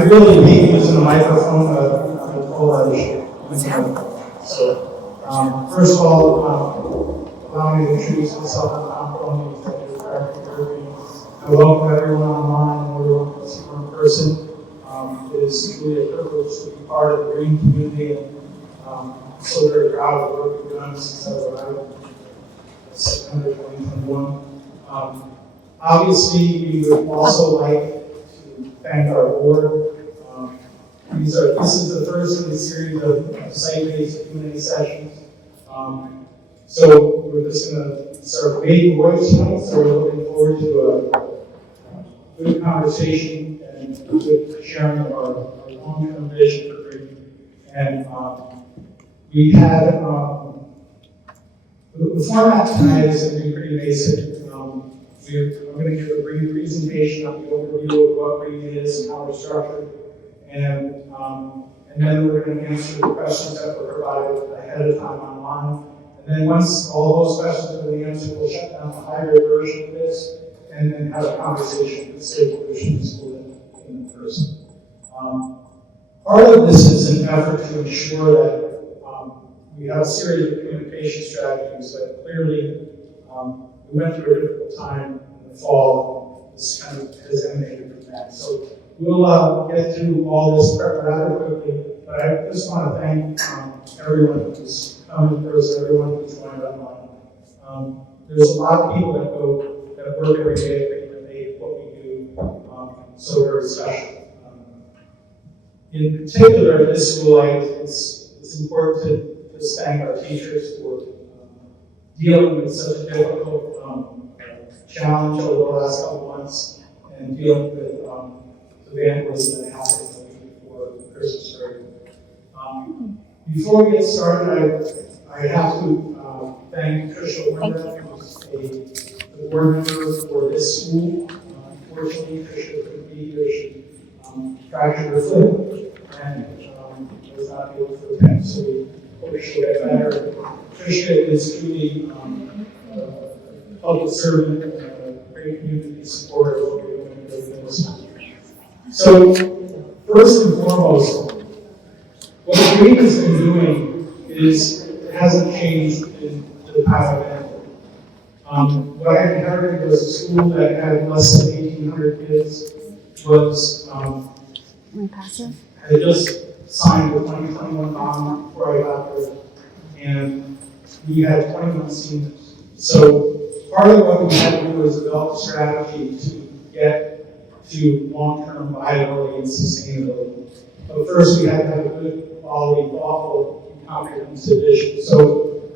I really hate using the microphone, but I'm going to pull that issue. So, first of all, allow me to introduce myself. I'm Cronin, Executive Director. I welcome everyone online and everyone who's here in person. It is truly a privilege to be part of the green community, and I'm so very proud of the work we've done since I arrived in September 2021. Obviously, we would also like to thank our board. This is the first in a series of site-based Q&A sessions. So we're just going to start making voice tonight. So we're looking forward to a good conversation and a good sharing of our long-term vision for green. And we had the format tonight is going to be pretty basic. I'm going to give a brief presentation on the overview of what green is and how we're structured. And then we're going to answer the questions that were provided ahead of time online. And then once all those questions have been answered, we'll shut down the hybrid version of this and then have a conversation with stakeholders in the school in person. Part of this is an effort to ensure that we have a series of communication strategies, but clearly we went through a difficult time in the fall. This kind of has emanated from that. So we'll get through all this rather quickly, but I just want to thank everyone who's come in person, everyone who's joined online. There's a lot of people that work every day to make what we do so very special. In particular, at this school, it's important to just thank our teachers for dealing with such a difficult challenge over the last couple months and dealing with the vandalism that happened the week before Christmas break. Before we get started, I have to thank Tricia Warner, who's a board member for this school. Unfortunately, Tricia couldn't be here. She fractured her foot and was not able to attend, so we hope she'll get better. Tricia is truly a public servant and a great community supporter of what we're doing in the middle school. So, first and foremost, what Green has been doing is it hasn't changed in the past event. What I inherited was a school that had less than 1,800 kids, had just signed the 2021 bond before I got there, and we had 21 seniors. So part of what we had to do was develop a strategy to get to long-term viability and sustainability. But first, we had to have a good, quality, thoughtful, and comprehensive vision. So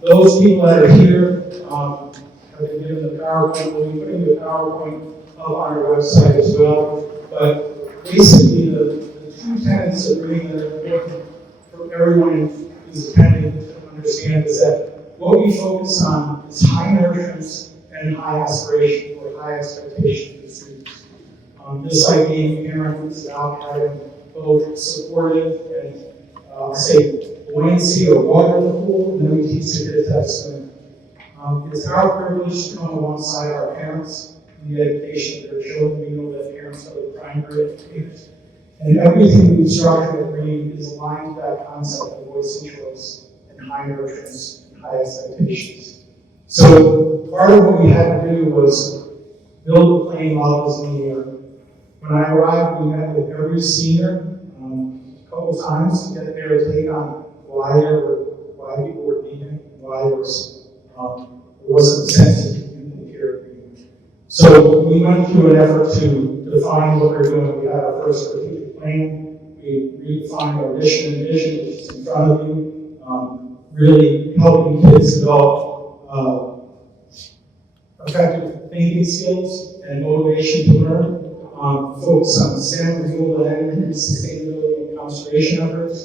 those people that are here have been given the PowerPoint. We'll be putting the PowerPoint up on our website as well. But basically, the two tenets of Green that are important for everyone who's attending to understand is that what we focus on is high nurturance and high aspiration or high expectation for the students. Just like being a parent, it's about having both supportive and say buoyancy or water in the pool, and then we teach the kids how to swim. It's our privilege to come alongside our parents in the education of their children. We know that parents are the primary educators. And everything we've structured at Green is aligned to that concept of voice and choice and high nurturance and high expectations. So part of what we had to do was build a plane while it was in the air. When I arrived, we met with every senior a couple times to get their take on why people were leaving, why there wasn't a sense of community here. So we went through an effort to define what we're doing. We had our first strategic plan. We redefined our mission and vision, which is in front of you, really helping kids develop effective thinking skills and motivation to learn. Focus on STEM, renewable energy, sustainability, and conservation efforts.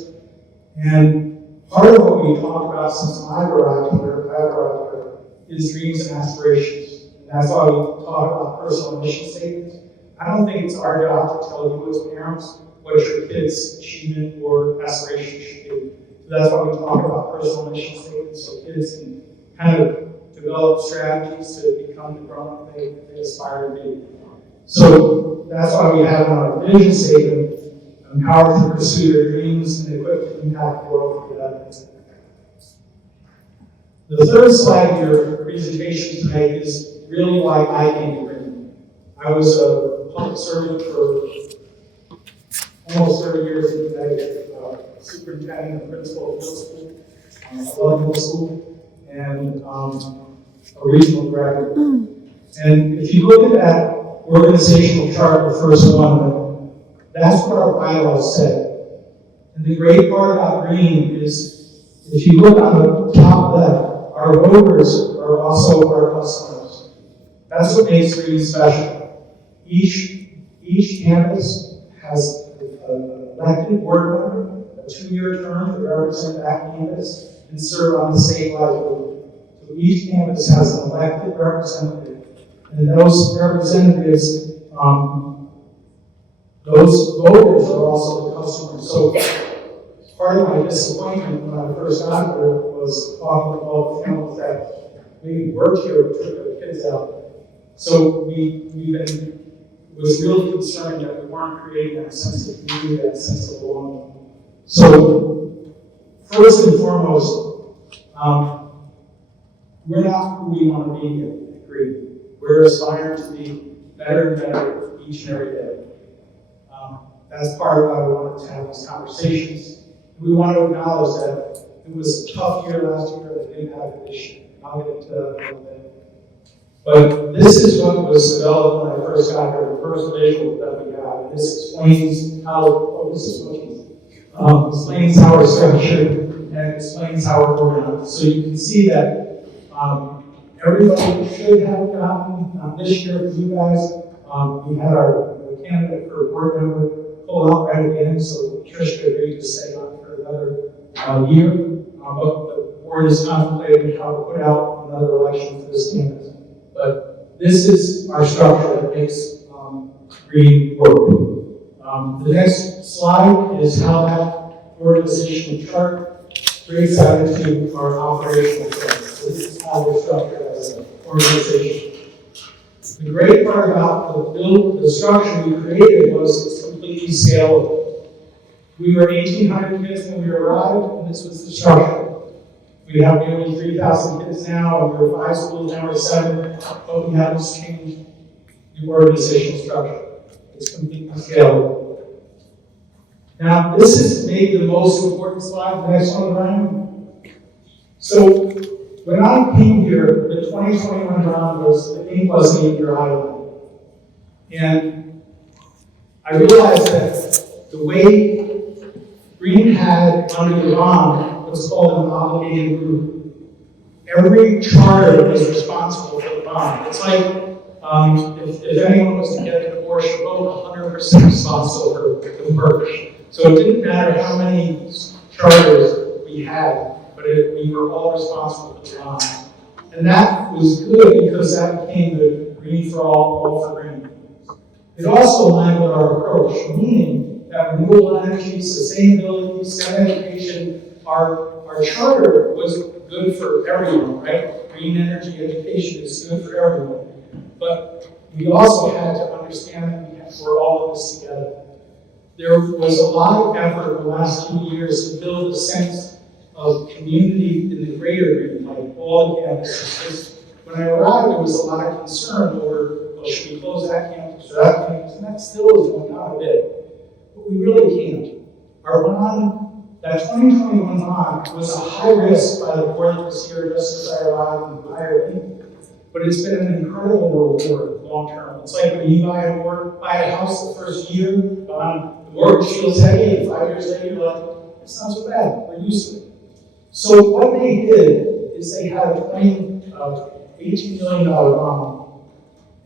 And part of what we talked about since I arrived here is dreams and aspirations. And that's why we talk about personal mission statements. I don't think it's our job to tell you as parents what your kids' achievement or aspiration should be. So that's why we talk about personal mission statements so kids can kind of develop strategies to become the grown-up they aspire to be. So that's why we have in our vision statement, empowered to pursue your dreams and equipped to impact the world for that. The third slide of your presentation tonight is really why I came to Green. I was a public servant for almost 30 years in Connecticut, superintendent and principal of middle school, middle school, and a regional director. And if you look at that organizational chart, the first one, that's what our bylaws say. And the great part about Green is, if you look on the top left, our voters are also our customers. That's what makes Green special. Each campus has an elected board member, a 2-year term to represent that campus and serve on the state level. So each campus has an elected representative. And those representatives, those voters are also the customers. So part of my disappointment when I first got here was talking to all the families that we worked here, we took our kids out. So was really concerned that we weren't creating that sense of community, that sense of belonging. So first and foremost, we're not who we want to be at Green. We're aspiring to be better and better each and every day. That's part of why we wanted to have these conversations. We want to acknowledge that it was a tough year last year and we didn't have it this year. I'll get into that in a little bit. But this is what was developed when I first got here, the first visual that we got. And this explains how, explains how we're structured and explains how we're organized. So you can see that everybody should have gotten this year for you guys. We had our candidate for board member pull out right at the end, so Tricia agreed to stay on for another year. But the board is contemplating how to put out another election for this campus. But this is our structure that makes Green work. The next slide is how that organizational chart breaks out into our operational chart. So this is how we're structured as an organization. The great part about the structure we created was it's completely scalable. We were 1,800 kids when we arrived, and this was the structure. We have nearly 3,000 kids now, and we're 5 schools, now we're 7, but we haven't changed the organizational structure. It's completely scalable. Now, this is maybe the most important slide, the next one, Brian. So, when I came here, the 2021 round was, the ink wasn't even dry. And I realized that the way Green had under the bond was called an obligated group. Every charter is responsible for the bond. It's like if anyone was to get an abortion vote, 100% responsible for the purge. So it didn't matter how many charters we had, but we were all responsible for the bond. And that was good because that became the Green for all for Green. It also aligned with our approach, meaning that renewable energy, sustainability, STEM education, our charter was good for everyone, right? Green energy education is good for everyone. But we also had to understand that we're all in this together. There was a lot of effort in the last few years to build a sense of community in the greater Green, like all the campuses. When I arrived, there was a lot of concern over, well, should we close that campus or that campus? And that still is going on a bit. But we really can't. Our bond, that 2021 bond, was a high risk by the board that was here just as I arrived and hired me. But it's been an incredible reward long term. It's like when you buy a house the first year, the mortgage feels heavy, and 5 years later, you're like, it's not so bad, we're used to it. So what they did is they had a $18 million bond,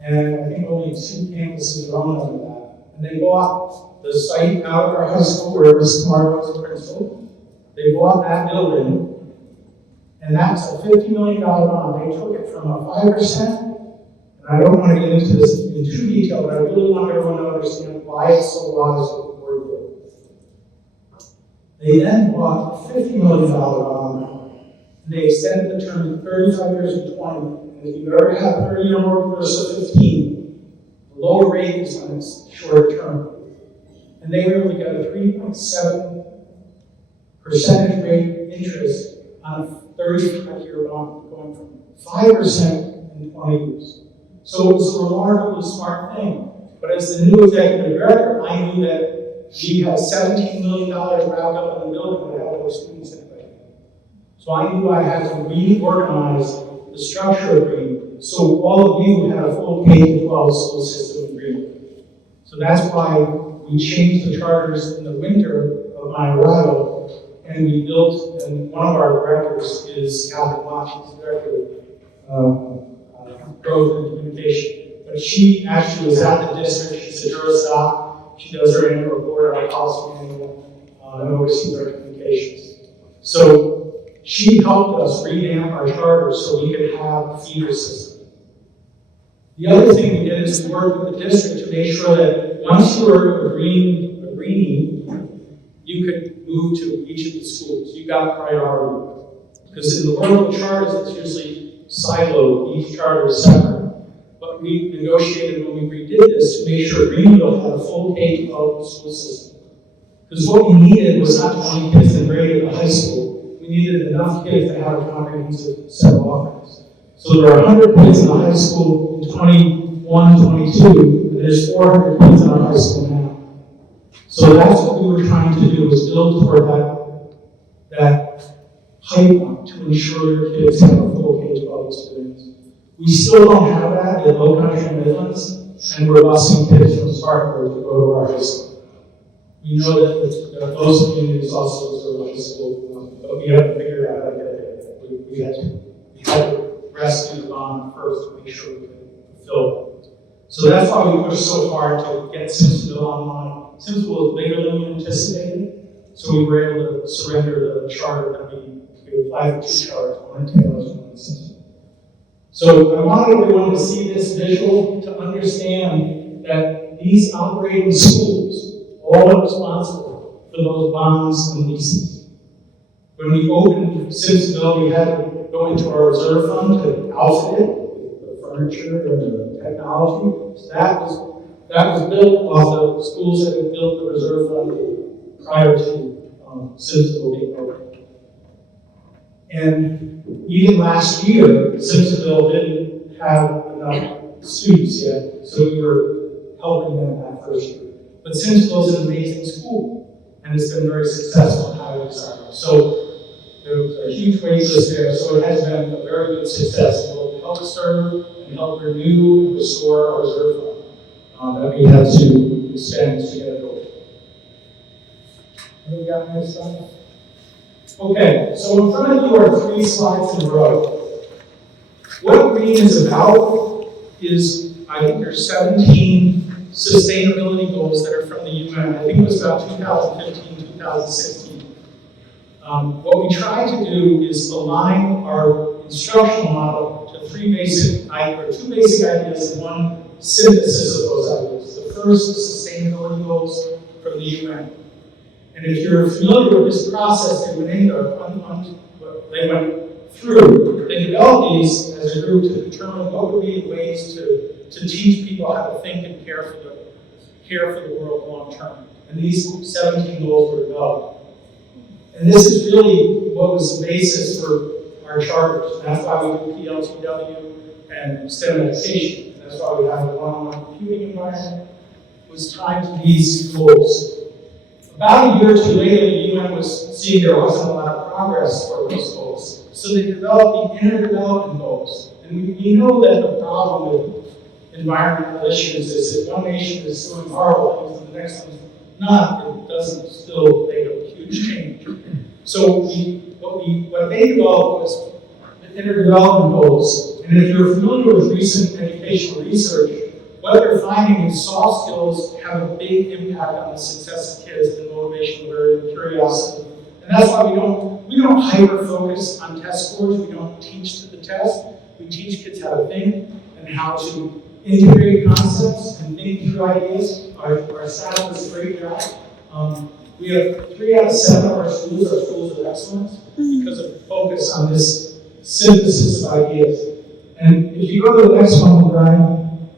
and I think only 2 campuses are owned under that. And they bought the site out of our high school where Ms. Camargo was the principal. They bought that building, and that's a $50 million bond. They took it from a 5%, and I don't want to get into this in too detail, but I really want everyone to understand why it's so wise what the board did. They then bought a $50 million bond, and they extended the term to 35 years and 20. And if you ever have 30 or more versus 15, The lower rate is when it's short term. And they were able to get a 3.7 percentage rate interest on a 35-year bond, going from 5% in 20 years. So it was a remarkably smart thing. But as the new executive director, I knew that we had $17 million wrapped up in the building that had no students in it. So I knew I had to reorganize the structure agreement so all of you had a full K-12 school system agreement. So that's why we changed the charters in the winter of my arrival, and we built, and one of our directors is Catherine Lott, she's the director of growth and communication. But she actually was at the district, she's a jurist-doc, she does her annual report on our policy manual, and oversees our communications. So she helped us revamp our charter so we could have a feeder system. The other thing we did is we worked with the district to make sure that once you were agreeing, you could move to each of the schools. You got priority. Because in the world of charters, it's usually siloed, each charter is separate. But we negotiated when we redid this to make sure Greenville had a full K-12 school system. Because what we needed was not 20 kids in grade at the high school. We needed enough kids to have a comprehensive set of offerings. So there are 100 kids in the high school in 21, 22, and there's 400 kids in our high school now. So that's what we were trying to do, is build toward that pipeline to ensure your kids have a full K-12 experience. We still don't have that in Low Country and Midlands, and we're busing kids from Spartanburg to go to our high school. We know that those communities also serve high school, but we haven't figured out how to get there. We had to rescue the bond first to make sure we could fulfill it. So that's why we pushed so hard to get Simpsonville online. Simpsonville was bigger than we anticipated, so we were able to surrender the charter that we applied for 2 charters, one in Taylor's, one in Simpsonville. So I wanted everyone to see this visual to understand that these operating schools all are responsible for those bonds and leases. When we opened Simpsonville, we had to go into our reserve fund to outfit it with the furniture and the technology. So that was built off the schools that had built the reserve fund prior to Simpsonville being opened. And even last year, Simpsonville didn't have enough students yet, so we were helping them that first year. But Simpsonville is an amazing school, and it's been very successful in Highway Side. So there was a huge wait list there, so it has been a very good success. It will help serve and help renew and restore our reserve fund that we had to expand to get it open. Have we got my slide? Okay, so in front of you are 3 slides in a row. What green is about is, I think there's 17 sustainability goals that are from the UN. I think it was about 2015, 2016. What we try to do is align our instructional model to 2 basic ideas and 1 synthesis of those ideas. The first is sustainability goals from the UN. And if you're familiar with this process, they went through. They developed these as a group to determine what would be ways to teach people how to think and care for the world long term. And these 17 goals were developed. And this is really what was the basis for our charters. And that's why we do PLTW and STEM education. And that's why we have a one-on-one computing environment. It was tied to these goals. About a year or 2 later, the UN was seeing there wasn't a lot of progress toward those goals. So they developed the interdevelopment goals. And we know that the problem with environmental issues is that one nation is doing horrible things and the next one's not. It doesn't still make a huge change. So what they developed was the interdevelopment goals. And if you're familiar with recent educational research, what they're finding is soft skills have a big impact on the success of kids and motivation, learning, curiosity. And that's why we don't hyper-focus on test scores. We don't teach to the test. We teach kids how to think and how to integrate concepts and think through ideas. Our staff does a great job. We have 3 out of 7 of our schools are schools of excellence because of focus on this synthesis of ideas. And if you go to the next one, Brian,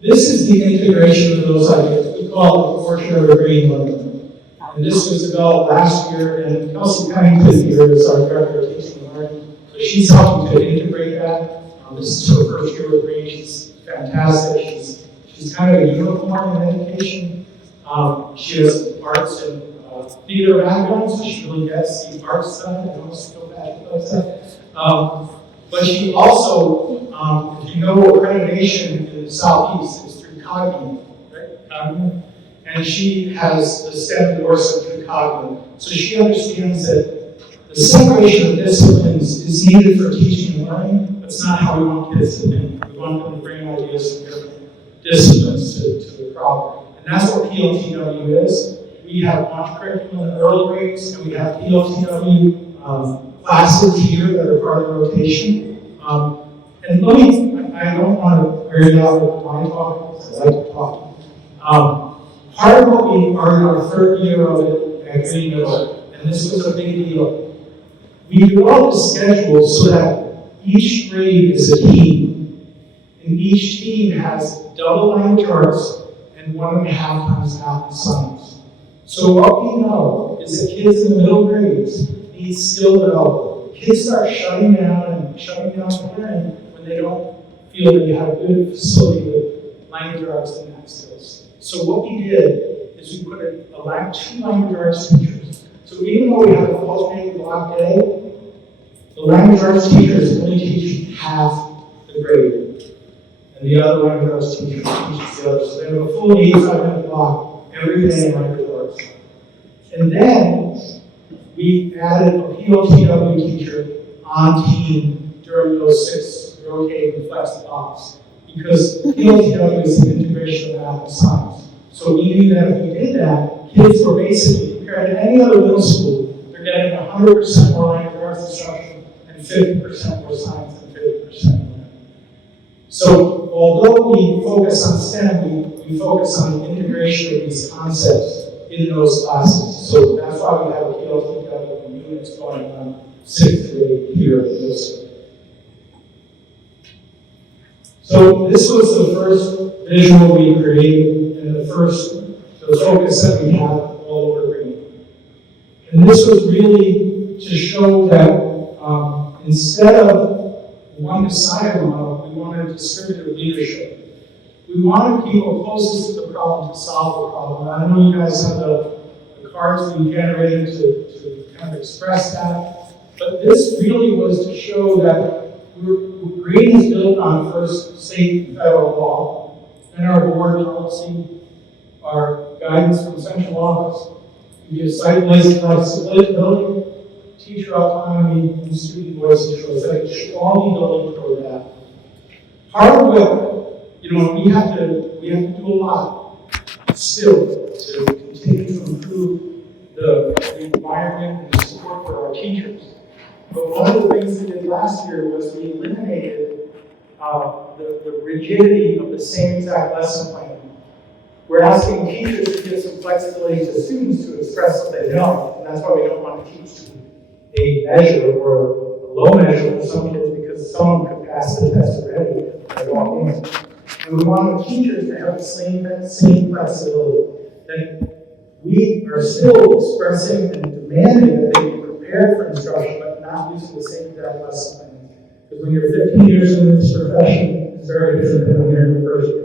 This is the integration of those ideas. We call it the portion of green learning. And this was developed last year, and Kelsey Cunnington here is our director of teaching and learning. So she's helping to integrate that. This is her first year with green. She's fantastic. She's kind of a unicorn in education. She has arts and theater background, so she really gets the arts side. I almost feel bad about that. But she also, if you know accreditation in the Southeast, is through Cognitive, right? Cognitive. And she has the STEM endorsement through Cognitive. So she understands that the separation of disciplines is needed for teaching and learning. That's not how we want kids to think. We want them to bring ideas from different disciplines to the problem. And that's what PLTW is. We have launch curriculum in early grades, and we have PLTW classes here that are part of the rotation. And let me, I don't want to wear you out with my talk, because I like to talk. Part of what we are in our third year of it at Green Middle, and this was a big deal, we developed a schedule so that each grade is a team, and each team has double language arts and 1.5 times math and science. So what we know is that kids in the middle grades need skill development. Kids start shutting down learning when they don't feel that you have a good facility with language arts and math skills. So what we did is we put 2 language arts teachers. So even though we have a alternating block day, the language arts teachers only teach half the grade, and the other language arts teacher teaches the other. So they have a full 85-minute block every day in language arts. And then we added a PLTW teacher on team during those 6 rotating flex blocks, because PLTW is the integration of math and science. So we knew that if we did that, kids were basically, compared to any other middle school, they're getting 100% more language arts instruction and 50% more science and 50% more. So although we focus on STEM, we focus on the integration of these concepts in those classes. So that's why we have a PLTW units going on 6th grade here in this. So this was the first visual we created and the focus that we have all over green. And this was really to show that instead of one-sided model, we wanted distributed leadership. We wanted people closest to the problem to solve the problem. And I know you guys have the cards we generated to kind of express that. But this really was to show that green is built on first state and federal law, then our board policy, our guidance from central office, we give site-based flexibility, teacher autonomy, and student voice and choice. That should all be building toward that. Part of what, we have to do a lot still to continue to improve the environment and the support for our teachers. But one of the things we did last year was we eliminated the rigidity of the same exact lesson plan. We're asking teachers to give some flexibility to students to express what they know, and that's why we don't want to teach to a measure or a low measure for some kids, because some of them could pass the test already when they walk in. And we want the teachers to have the same flexibility, that we are still expressing and demanding that they be prepared for instruction, but not using the same exact lesson plan. Because when you're 15 years in this profession, it's very different than when you're in the first year.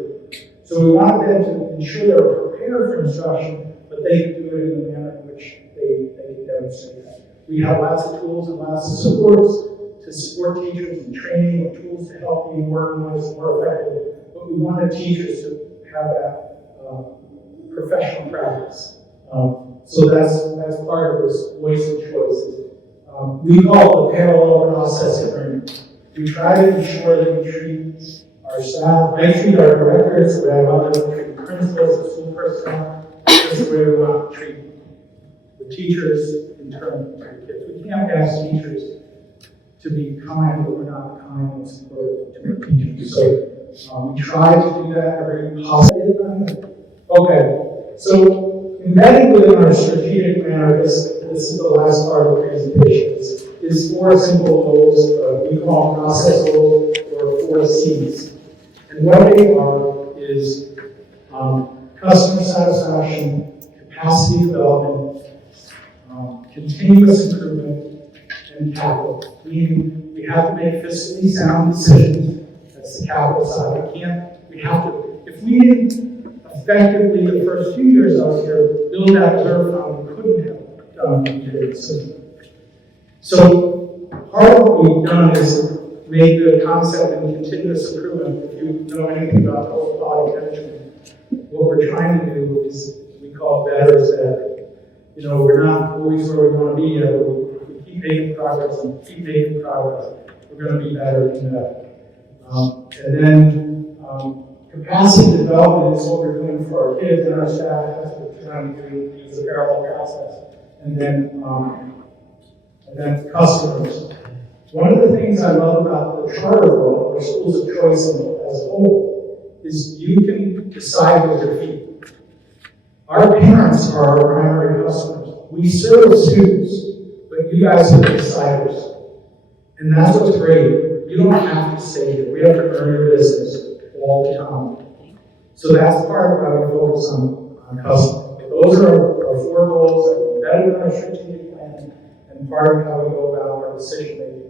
So we wanted them to ensure they were prepared for instruction, but they could do it in the manner in which they can demonstrate that. We have lots of tools and lots of supports to support teachers in training, or tools to help them work more effectively. But we wanted teachers to have that professional practice. So that's part of this voice and choice. We call it the parallel process learning. We try to ensure that we treat our staff, I treat our directors, we have others treat principals and school personnel. This is where we want to treat the teachers in turn to the kids. We can't ask teachers to be kind, but we're not kind and supportive to our teachers. So we try to do that every possible. Okay, so embedded within our strategic manner, this is the last part of the presentation, is 4 simple goals we call process goals, or 4 C's. And what they are is customer satisfaction, capacity development, continuous improvement, and capital. Meaning we have to make fiscally sound decisions. That's the capital side. We have to, if we didn't effectively the first few years I was here build that reserve fund, we couldn't have done it. So part of what we've done is made the concept in continuous improvement. If you know anything about total quality management, what we're trying to do is we call better is better. You know, we're not always where we want to be yet, but we keep making progress and keep making progress. We're going to be better and better. And then capacity development is what we're doing for our kids and our staff. That's what we're trying to do, use the parallel process. And then customers. One of the things I love about the charter world, or schools of choice as a whole, is you can decide with your feet. Our parents are our primary customers. We serve students, but you guys are the deciders. And that's what's great. You don't have to stay here. We have to earn your business all the time. So that's part of why we focus on customers. Those are our four goals that are embedded in our strategic plan and part of how we go about our decision making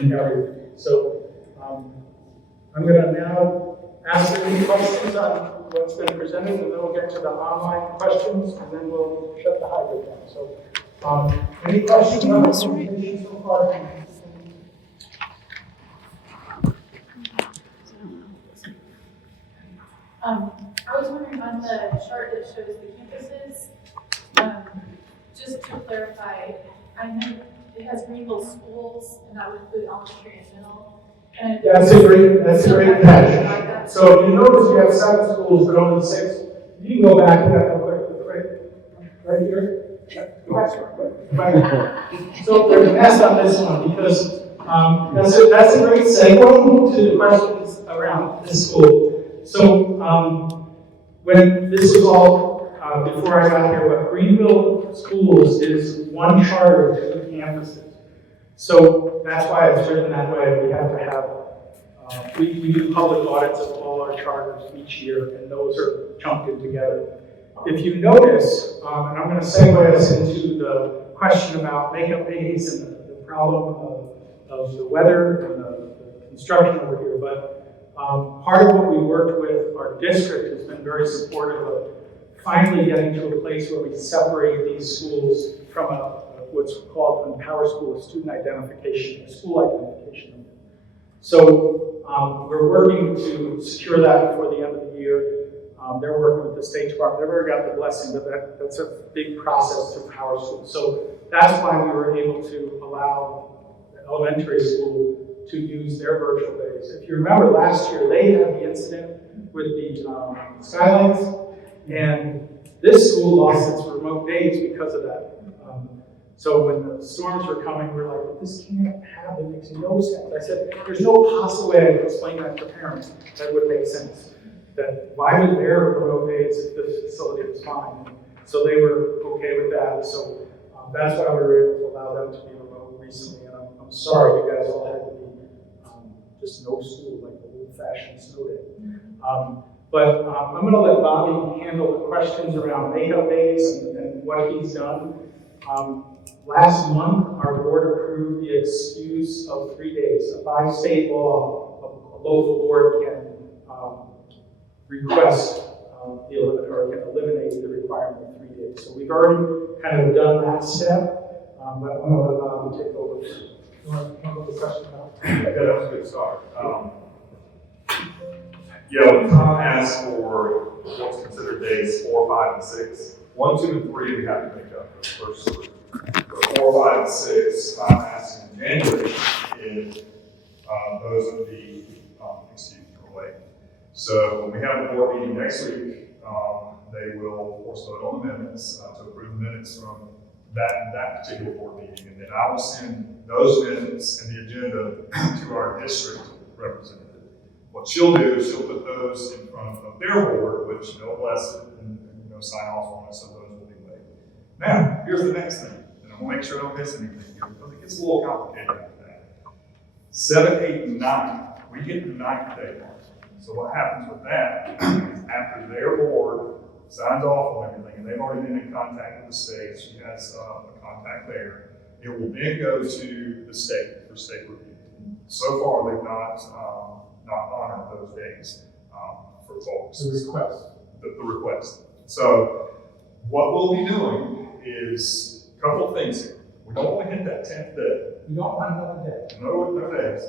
in everything. So I'm going to now ask any questions on what's been presented, and then we'll get to the online questions, and then we'll shut the hybrid down. So, any questions on the presentation so far? I was wondering on the chart that shows the campuses, just to clarify, I know it has Greenville schools, and that would include elementary and middle. And that's a great catch. So if you notice, we have 7 schools, but only 6. You can go back to that real quick, right here. Right. So there's a mess on this one because that's a great segue to the questions around this school. So when this was all before I got here, but Greenville Schools is one charter, 2 campuses. So that's why it's written that way. We have to have, we do public audits of all our charters each year, and those are chunked in together. If you notice, and I'm going to segue us into the question about makeup bays and the problem of the weather and the construction over here, but part of what we worked with our district has been very supportive of finally getting to a place where we separate these schools from what's called in Power School a student identification, school identification. So we're working to secure that before the end of the year. They're working with the State Department. They've already got the blessing, but that's a big process through Power School. So that's why we were able to allow the elementary school to use their virtual days. If you remember last year, they had the incident with the skylights, and this school lost its remote days because of that. So when the storms were coming, we were like, this can't happen, it makes no sense. I said, there's no possible way I could explain that to parents that would make sense. That why would their remote days if the facility was fine? So they were okay with that. So that's why we were able to allow them to be remote recently. And I'm sorry you guys all had to be just no school, like the old-fashioned snow day. But I'm going to let Bobby handle the questions around makeup days and what he's done. Last month, our board approved the excuse of 3 days. By state law, a local board can request or can eliminate the requirement of 3 days. So we've already kind of done that step, but I'm going to let Bobby take over. You want to handle the question now? Yeah, that was a good start. When Tom asked for what's considered days 4, 5, and 6, 1, 2, and 3 we have to make up for the first 3. But 4, 5, and 6, Tom asked in January if those would be excused away. So when we have a board meeting next week, they will, of course, vote on amendments to approve minutes from that particular board meeting, and then I will send those minutes and the agenda to our district representative. What she'll do is she'll put those in front of their board, which they'll bless it and sign off on it, so those will be waived. Now, here's the next thing, and I'm going to make sure I don't miss anything here, because it gets a little complicated after that. 7, 8, and 9, we get the 9th day mark. So what happens with that is after their board signs off on everything, and they've already been in contact with the state, she has a contact there, it will then go to the state for state review. So far, they've not honored those days for folks. The request. The request. So what we'll be doing is a couple of things here. We don't want to hit that 10th day. We don't want another day. No days.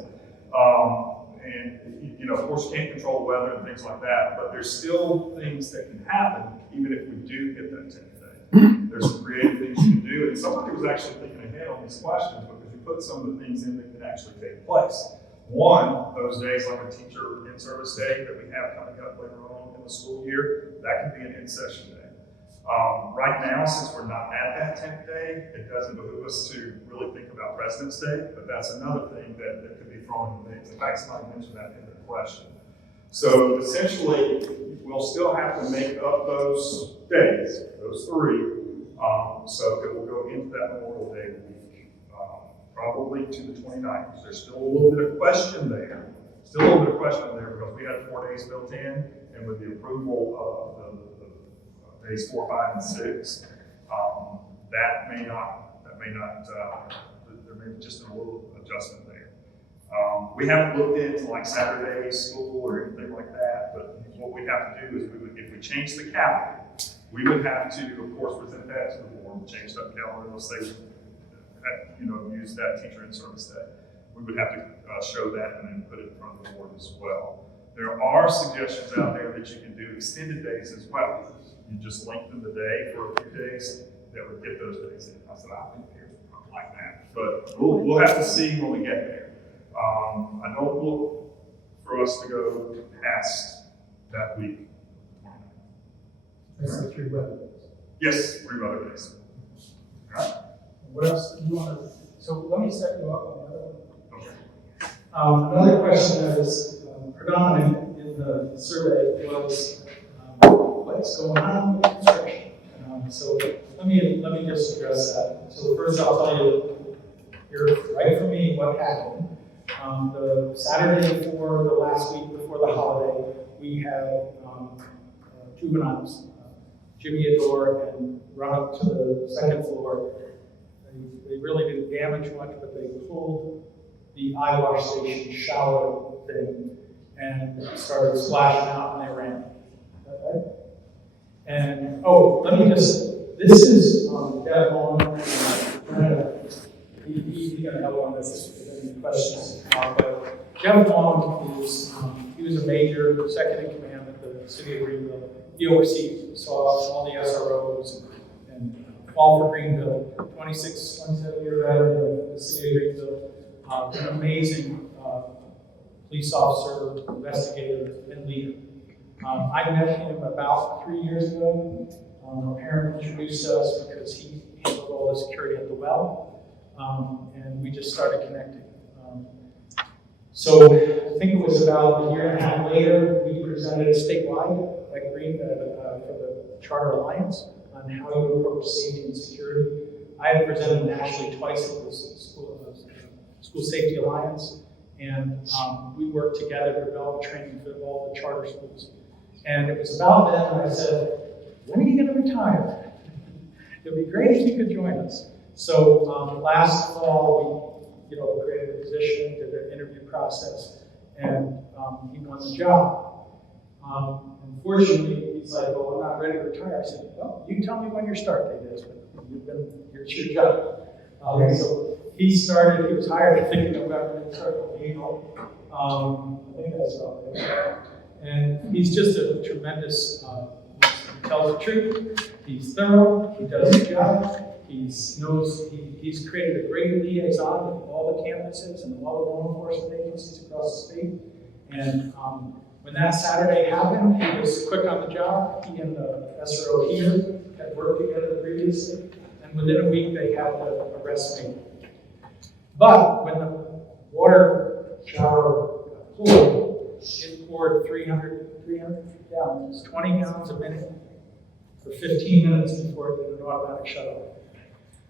And, you know, of course, you can't control the weather and things like that, but there's still things that can happen even if we do hit that 10th day. There's some creative things you can do, and somebody was actually thinking ahead on these questions because you put some of the things in that can actually take place. One, those days like a teacher in-service day that we have coming up later on in the school year, that can be an in-session day. Right now, since we're not at that 10th day, it doesn't behoove us to really think about President's Day, but that's another thing that could be thrown in the mix. In fact, somebody mentioned that in their question. So essentially, we'll still have to make up those days, those three, so it will go into that Memorial Day week, probably to the 29th. There's still a little bit of question there. Because we had 4 days built in, and with the approval of the days 4, 5, and 6, that may not, there may be just a little adjustment there. We haven't looked into like Saturday school or anything like that, but what we have to do is if we change the calendar, we would have to, of course, present that to the board, change that calendar, let's say, use that teacher in service day. We would have to show that and then put it in front of the board as well. There are suggestions out there that you can do extended days as well. You just lengthen the day for a few days, that would get those days in. I said, I think here's something like that. But we'll have to see when we get there. I don't look for us to go past that week. That's the 3 weather days. Yes, 3 weather days. All right. What else do you want to, so let me set you up on the other one. Okay. Another question that is predominant in the survey was what's going on with construction. So let me just address that. So first I'll tell you, you're right for me what happened. The Saturday before the last week before the holiday, we had juveniles, Jimmy Adore, and run up to the 2nd floor. They really didn't damage much, but they pulled the eyewash station shower thing and started splashing out, and they ran. Okay? And this is Deb Long. He's going to help on this if there's any questions. But Jeff Long he was a major, second in command at the city of Greenville. He oversees all the SROs and all for Greenville. 27 year veteran of the city of Greenville. An amazing police officer, investigator, and leader. I met him about 3 years ago. A parent introduced us because he handled all the security at the well, and we just started connecting. So I think it was about a year and a half later, we presented statewide at for the Charter Alliance on how you approach safety and security. I have presented nationally twice at the School Safety Alliance, and we worked together to develop training for all the charter schools. And it was about then I said, when are you going to retire? It would be great if you could join us. So last fall, we created a position, did an interview process, and he won the job. Unfortunately, he's like, well, I'm not ready to retire. I said, well, you tell me when your start date is, but here's your job. So he was hired, I think, in November, and started in April. I think that's right. And he's just a tremendous, he tells the truth, he's thorough, he does his job, he's created a great liaison with all the campuses and all the law enforcement agencies across the state. And when that Saturday happened, he was quick on the job. He and the SRO here had worked together previously, and within a week they had to arrest me. But when the water shower poured, it poured 300 gallons, 20 gallons a minute for 15 minutes before it did an automatic shut-off.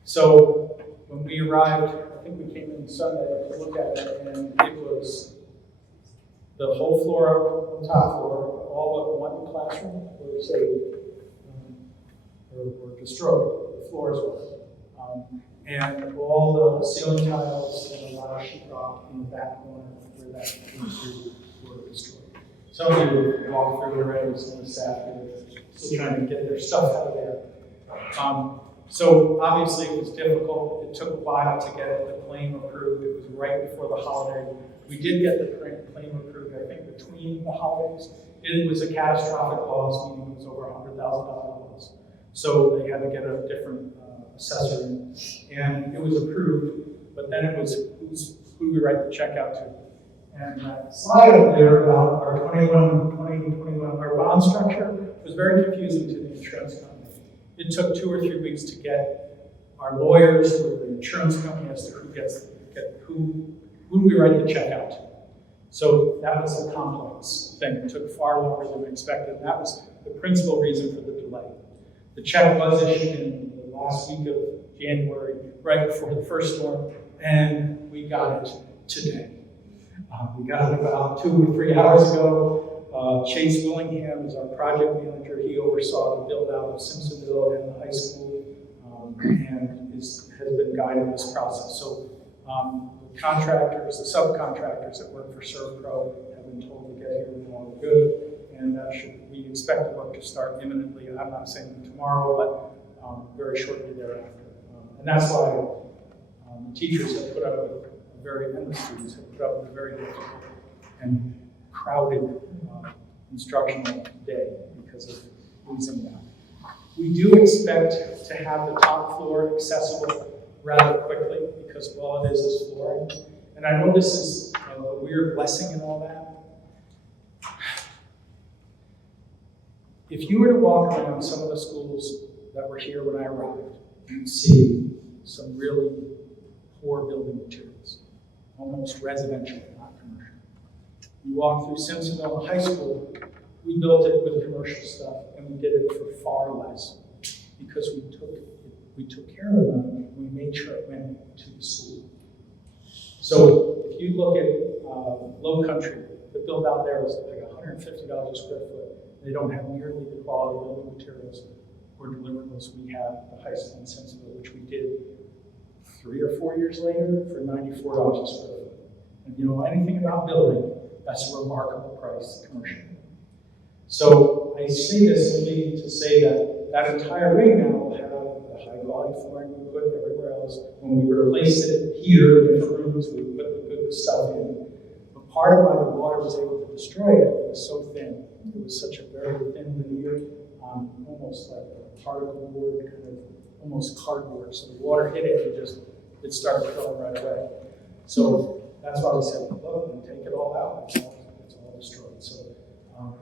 So when we arrived, I think we came in Sunday to look at it, and it was the whole floor, the top floor, all but one classroom were saved or destroyed. The floors were. And all the ceiling tiles and a lot of sheetrock in the back corner where that came through were destroyed. Some of you walked through already, some of the staff here still trying to get their stuff out of there. So obviously it was difficult. It took a while to get the claim approved. It was right before the holiday. We did get the claim approved, I think, between the holidays. It was a catastrophic loss, meaning it was over $100,000 loss. So they had to get a different assessor in. And it was approved, but then it was who we write the check out to. And that slide up there about our 2021, our bond structure was very confusing to the insurance company. It took 2 or 3 weeks to get our lawyers with the insurance company as to who do we write the check out to. So that was a complex thing. It took far longer than we expected. And that was the principal reason for the delay. The check was issued in the last week of January, right before the first storm, and we got it today. We got it about 2 or 3 hours ago. Chase Willingham is our project manager. He oversaw the build out of Simpsonville and the high school, and has been guiding this process. So the contractors, the subcontractors that work for ServPro have been told to get here and all good, and we expect the work to start imminently. I'm not saying tomorrow, but very shortly thereafter. And that's why the teachers have put up with and the students have put up with a very difficult and crowded instructional day because of losing that. We do expect to have the top floor accessible rather quickly because all it is flooring. And I know this is a weird blessing and all that. If you were to walk around some of the schools that were here when I arrived, you'd see some really poor building materials, almost residential, not commercial. You walk through Simpsonville High School, we built it with commercial stuff, and we did it for far less because we took care of them. We made sure it went to the school. So if you look at Low Country, the build out there is like $150 a square foot. They don't have nearly the quality of building materials or deliverables we have at the high school in Simpsonville, which we did 3 or 4 years later for $94 a square foot. And if you know anything about building, that's a remarkable price commercially. So I say this only to say that that entire wing now will have the high quality flooring we put everywhere else. When we replaced it here in different rooms, we put the good stuff in. But part of why the water was able to destroy it was so thin. It was such a very thin veneer, almost like a particle board, kind of almost cardboard. So the water hit it and it started filling right away. So that's why we said, look, and take it all out. It's all destroyed. So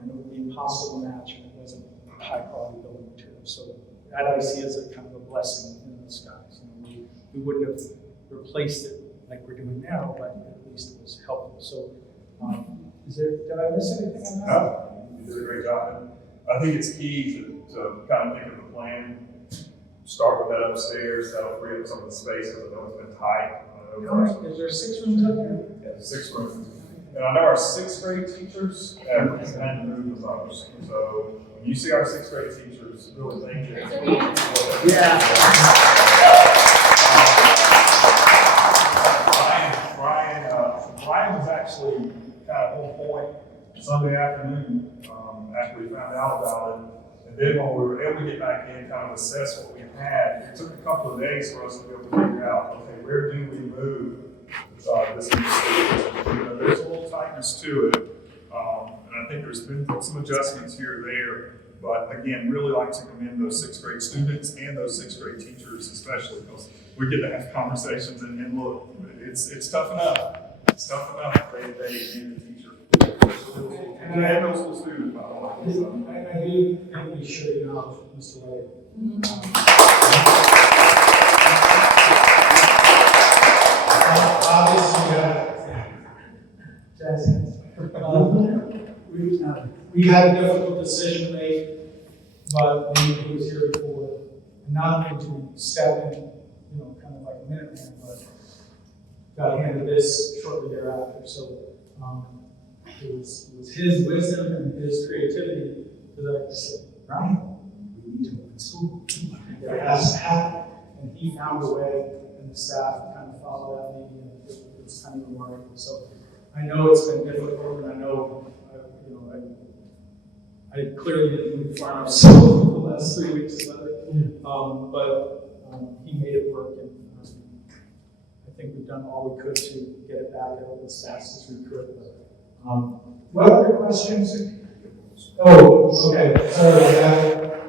and it would be impossible to match if it wasn't high quality building material. So that I see as a kind of a blessing in the skies. We wouldn't have replaced it like we're doing now, but at least it was helpful. So did I miss anything on that? No, you did a great job. I think it's key to kind of think of the plan. Start with that upstairs. That'll free up some of the space because I know it's been tight. Is there 6 rooms up there? Yeah, 6 rooms. And I know our 6th grade teachers have had to move with others. So when you see our 6th grade teachers, really thank you. Yeah. Brian was actually kind of on point Sunday afternoon after we found out about it. And then when we were able to get back in, kind of assess what we had, it took a couple of days for us to be able to figure out, okay, where do we move this new there's a little tightness to it. And I think there's been some adjustments here or there. But again, really like to commend those 6th grade students and those 6th grade teachers, especially because we get to have conversations and look, it's tough enough. It's tough enough day-to-day being a teacher. And I have those students, by the way. So. I do think we should acknowledge Mr. White. Obviously, we had a difficult decision to make, but he was here before, and not only to step in, kind of like a Minuteman, but got handed this shortly thereafter. So it was his wisdom and his creativity that I said, Brian, we need to open school. It has to happen. And he found a way, and the staff kind of followed that lead, and it was kind of remarkable. So I know it's been difficult, and I know, I clearly didn't move far enough so the last 3 weeks of it, but he made it work, and I think we've done all we could to get it back out as fast as we could. But, what other questions? Oh, okay, sorry about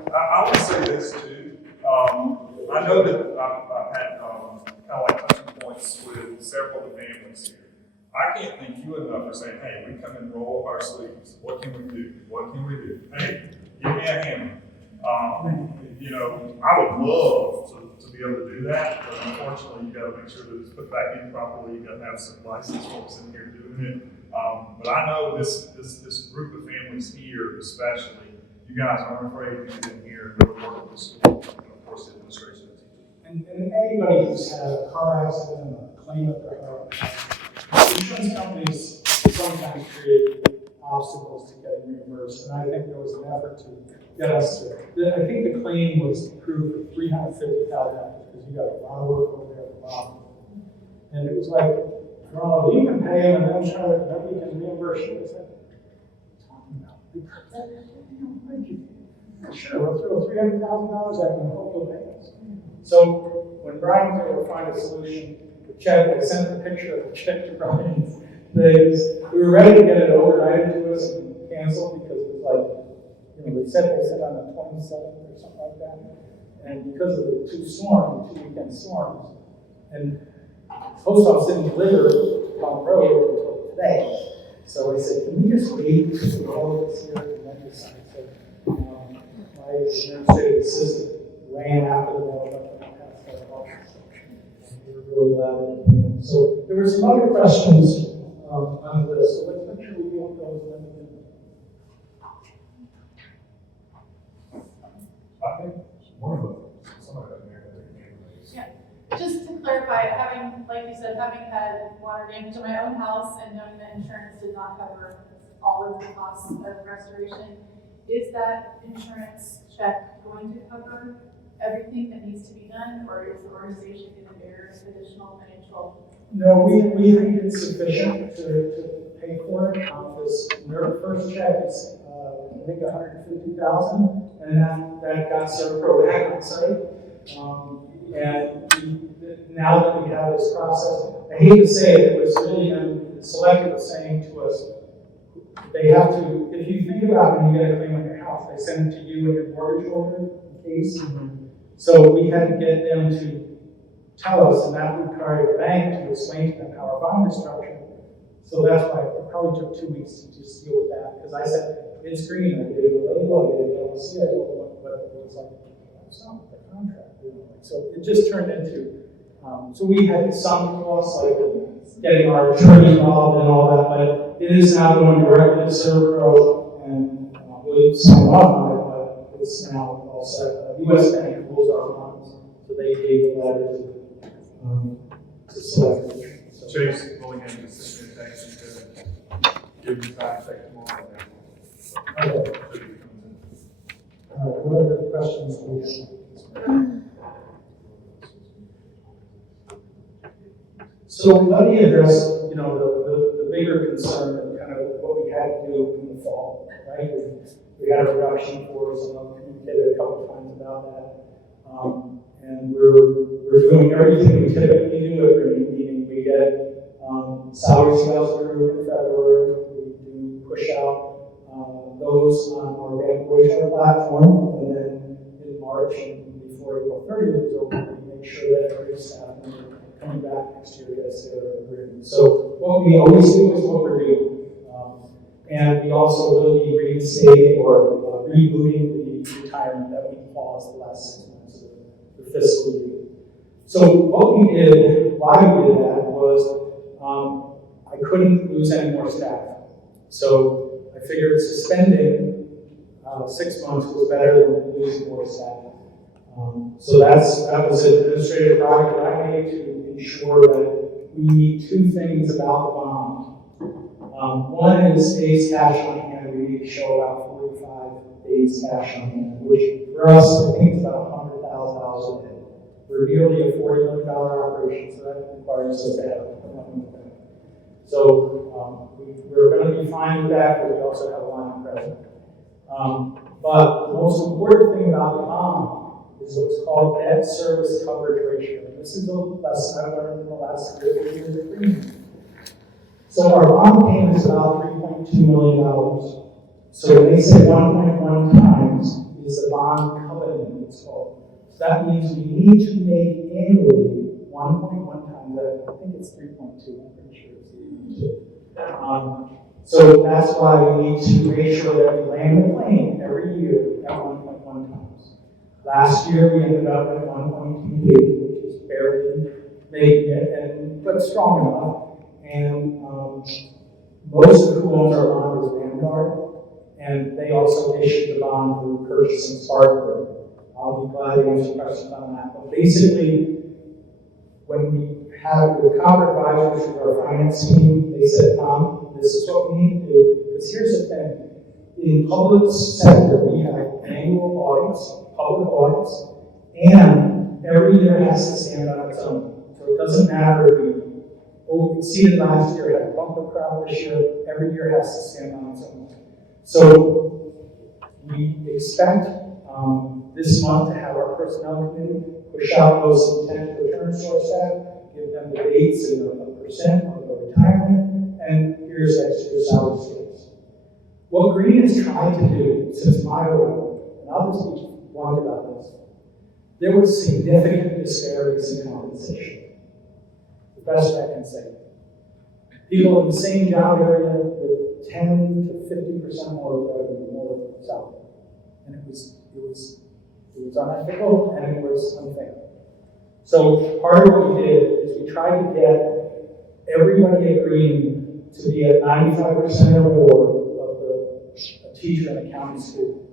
that. I want to say this too. I know that I've had kind of like touching points with several of the families here. I can't thank you enough for saying, hey, we come and roll up our sleeves. What can we do? What can we do? Hey, give me a hammer. You know, I would love to be able to do that, but unfortunately, you got to make sure that it's put back in properly. You got to have some licensed folks in here doing it. But I know this group of families here, especially, you guys aren't afraid to get in here and really work with the school, and of course, the administration and teachers. And anybody who's had a car accident or a claim at their house, insurance companies sometimes create obstacles to getting reimbursed. And I think there was an effort to get us to, I think the claim was approved for $350,000 because you got a lot of work over there at the bottom. And it was like, well, you can pay them and then we can reimburse you. It's like, what are you talking about? Sure, we'll throw $300,000 at them and hope you'll pay us. So when Brian was able to find a solution, the check, I sent a picture of the check to Brian. We were ready to get it overnighted to us and canceled because it was like, they said on the 27th or something like that. And because of the two weekend storms, and the post office didn't deliver on the road until today. So I said, can we just wait until the road is here and then decide? So my administrative assistant ran after the mail and passed that off. We were really glad that it came. So there were some other questions on the list. So let's make sure we deal with those. I think one of them, somebody up there, Yeah, just to clarify, having, like you said, having had water damage to my own house and knowing that insurance did not cover all of the costs of restoration, is that insurance check going to cover everything that needs to be done, or is the organization going to bear additional financial? No, we think it's sufficient to pay for it. This first check is, I think, $150,000. And that got Servpro back on site. Now that we have this process, I hate to say it, it was really, the selector was saying to us, they have to, if you think about when you get a claim on your house, they send it to you and your mortgage holder in case. So we had to get them to tell us, and that would require the bank to explain to them how our bond is structured. So that's why it probably took 2 weeks to just deal with that, because I said, it's green, I gave it a label, I gave it a LLC, I told them, but it was like, that's not the contract. So it just turned into, so we had some costs, like getting our attorney involved and all that, but it is now going directly to Servpro, and we signed off on it, but it's now all set. US Bank holds our funds, so they gave a letter to select. So, Chase Willingham just sent me a text and said, give me time to take tomorrow. okay. What other questions do we have? So let me address, the bigger concern and kind of what we had to do in the fall, right? We had a reduction force, and I've communicated a couple of times about that. And we're doing everything we typically do every meeting. We get salary scales through in February. We do push out those on our Vanquish platform, and then in March and before April 30th is open, we make sure that every staff member coming back next year gets their agreement. So what we always do is what we're doing. And we also will be reinstating or rebooting the retirement that we paused the last 6 months of the fiscal year. So what we did, why we did that was I couldn't lose any more staff. So I figured suspending 6 months was better than losing more staff. So that was an administrative project that I made to ensure that we meet two things about the bond. One is days cash on hand. We show about 45 days cash on hand, which for us, I think it's about $100,000 a day. We're nearly a $40 million operation, so that requires us to have money. So we're going to be fine with that, but we also have a line of credit. But the most important thing about the bond is what's called debt service coverage ratio. And this is a lesson I learned in the last 3 years of Green. So our bond payment is about $3.2 million. So when they say 1.1 times is the bond covenant, it's called. So that means we need to make annually 1.1 times that. I think it's 3.2, I'm pretty sure it's 3.2. So that's why we need to make sure that we land the plane every year at 1.1 times. Last year we ended up at 1.28, which is barely making it, but strong enough. And most of who owns our bond is Vanguard, and they also issued the bond for purchasing Spartanburg. I'll be glad to answer questions on that. But basically, when we had the Copper Advisors with our finance team, they said, Tom, this is what we need to do. Because here's the thing. In public sector, we have annual audits, public audits, and every year has to stand on its own. So it doesn't matter if we exceeded last year, had a bumper crowd this year, every year has to stand on its own. So we expect this month to have our personnel committee push out those intent returns to our staff, give them the dates and the percent of the retirement, and here's next year's salary scales. What Green has tried to do since my role, and I'll just be blunt about this, there were significant disparities in compensation. The best I can say. People in the same job area with 10 to 50% more revenue, more salary. And it was unethical and it was unfair. So part of what we did is we tried to get everybody agreeing to be at 95% or more of a teacher in a county school.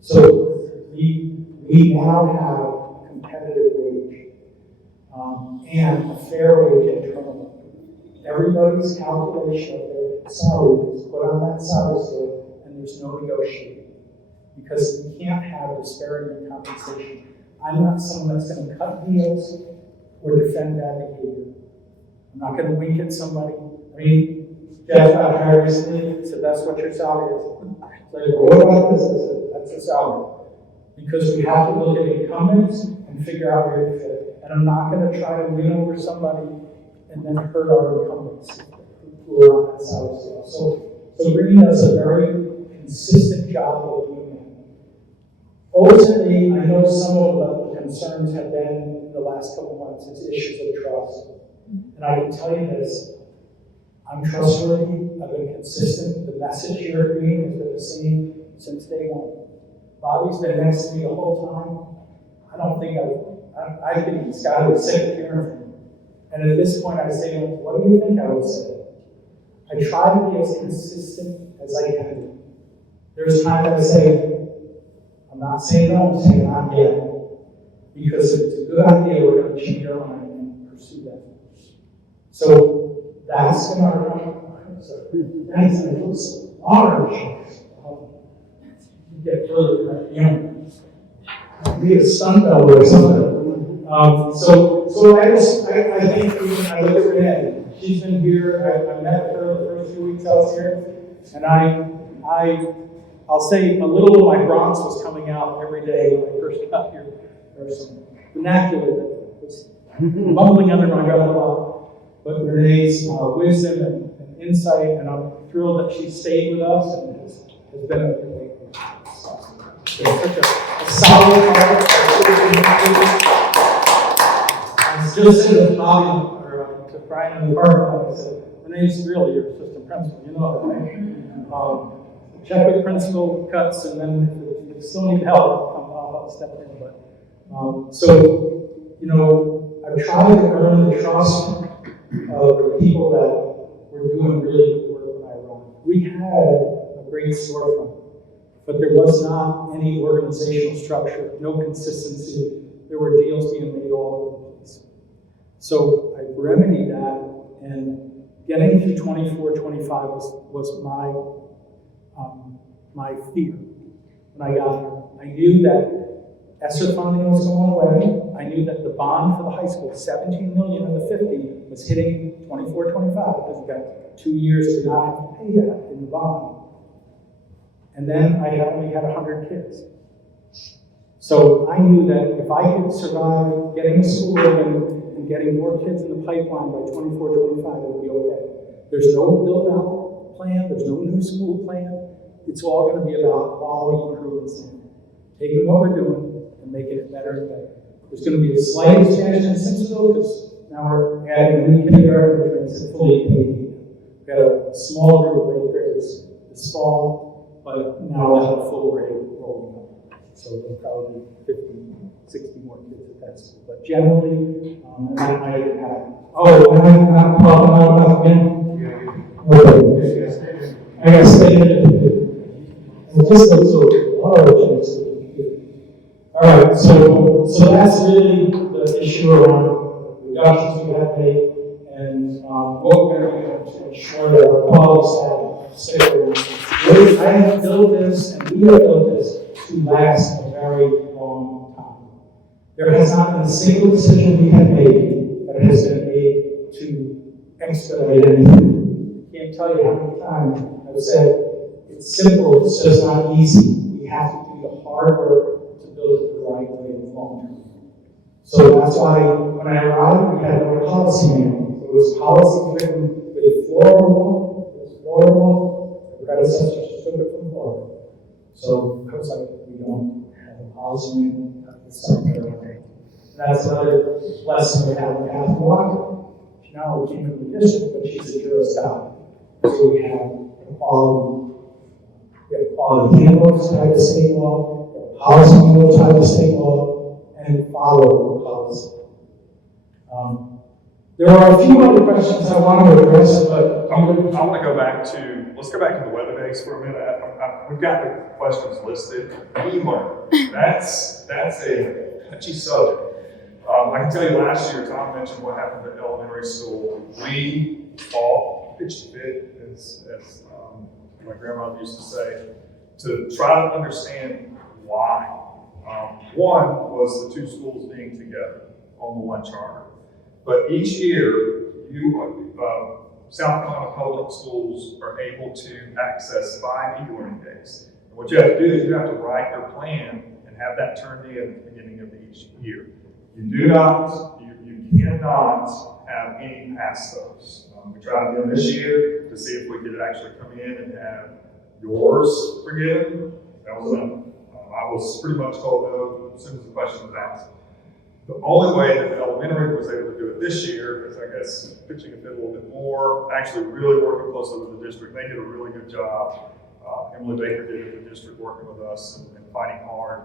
So we now have a competitive wage and a fair wage internally. Everybody's calculation of their salary is put on that salary scale, and there's no negotiating. Because we can't have disparity in compensation. I'm not someone that's going to cut deals or defend bad behavior. I'm not going to wink at somebody. I mean, Jeff got hired recently, so that's what your salary is. It's like, well, what about this? That's the salary. Because we have to look at incumbents and figure out where to fit. And I'm not going to try to win over somebody and then hurt our incumbents who are on that salary scale. So Green does a very consistent job of doing that. Ultimately, I know some of the concerns have been in the last couple months, it's issues of trust. And I can tell you this, I'm trustworthy, I've been consistent, the message here at Green has been the same since day one. Bobby's been next to me the whole time. I think he's got to be sick of hearing from me. And at this point I say, what do you think I would say? I try to be as consistent as I can be. There's times I say, I'm not saying no, I'm saying not yet. Because if it's a good idea, we're going to change our mind and pursue that. So that's been our that's it looks large. Get further, be a stun belt or something. So I think when I look at Renee, she's been here. I met her the first few weeks I was here, and I'll say a little of my Bronx was coming out every day when I first got here. There's some vernacular that was bubbling under my breath a lot. But Renee's wisdom and insight, and I'm thrilled that she stayed with us and has been such a solid part. I was just saying to Bobby, or to Brian in the department, I said, Renee's really your assistant principal, you know that, right? Check with principal cuts, and then if you still need help, I'll step in. But I've tried to earn the trust of the people that were doing really good work when I run. We had a great storefront, but there was not any organizational structure, no consistency. There were deals being made all over the place. So I remedied that, and getting through 24, 25 was my fear when I got here. I knew that ESSER funding was going away. I knew that the bond for the high school, 17 million of the 50, was hitting 24, 25 because we got 2 years to not have to pay that in the bond. And then I only had 100 kids. So I knew that if I could survive getting the school open and getting more kids in the pipeline by 24, 25, it would be okay. There's no build-out plan. There's no new school plan. It's all going to be about quality improvements. Taking what we're doing and making it better and better. There's going to be a slight expansion in Simpsonville because now we're adding a new kindergarten, which makes it fully paid. We've got a small group of 8th graders this fall, but now we'll have a full grade rolling up. So there'll probably be 50, 60 more kids at that school. But generally, and that might happen. Oh, and I'm not talking about again? Okay. I got to stay in it. It just looks so large. All right, so that's really the issue around reductions we have made and what we're going to do to ensure that our quality staff stay around. I have built this, and we have built this to last a very long time. There has not been a single decision we have made that has been made to expedite anything. I can't tell you how many times I've said it's simple, it's just not easy. We have to do the hard work to build it the right way in the long term. So that's why when I arrived, we had no policy manual. It was policy written with Florida. It was Florida. The predecessors just took it from Florida. So I was like, we don't have a policy manual. That's another lesson we have. We have to walk. She not only came from the district, but she's a jurist out. So we have quality handbooks tied to state law, policy manual tied to state law, and follow the policy. There are a few other questions I want to address, but I want to go back to, let's go back to the weather days for a minute. We've got the questions listed. We learn. That's a touchy subject. I can tell you last year, Tom mentioned what happened at elementary school. We all pitched a fit, as my grandmother used to say, to try to understand why. One was the two schools being together on the one charter. But each year, South Carolina Public Schools are able to access 5 e-learning days. And what you have to do is you have to write your plan and have that turned in at the beginning of each year. You cannot have any past those. We tried again this year to see if we could actually come in and have yours forgiven. That was I was pretty much told no as soon as the question was asked. The only way that the elementary was able to do it this year is, I guess, pitching a fit a little bit more, actually really working closely with the district. They did a really good job. Emily Baker did it, the district working with us and fighting hard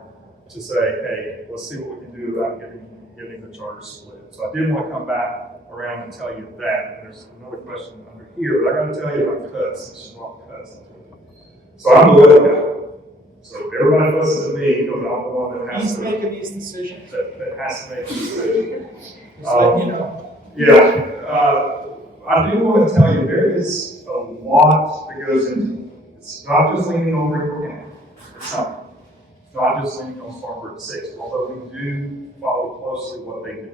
to say, hey, let's see what we can do about getting the charter split. So I did want to come back around and tell you that. There's another question under here, but I got to tell you about cuts. It's just not cuts. So I'm the weather guy. So everybody fusses at me because I'm the one that has to making these decisions. That has to make the decision. Yeah. I do want to tell you there is a lot that goes into it. It's not just leaning on Greenville County. It's not. It's not just leaning on Spartanburg 6, although we do follow closely what they do.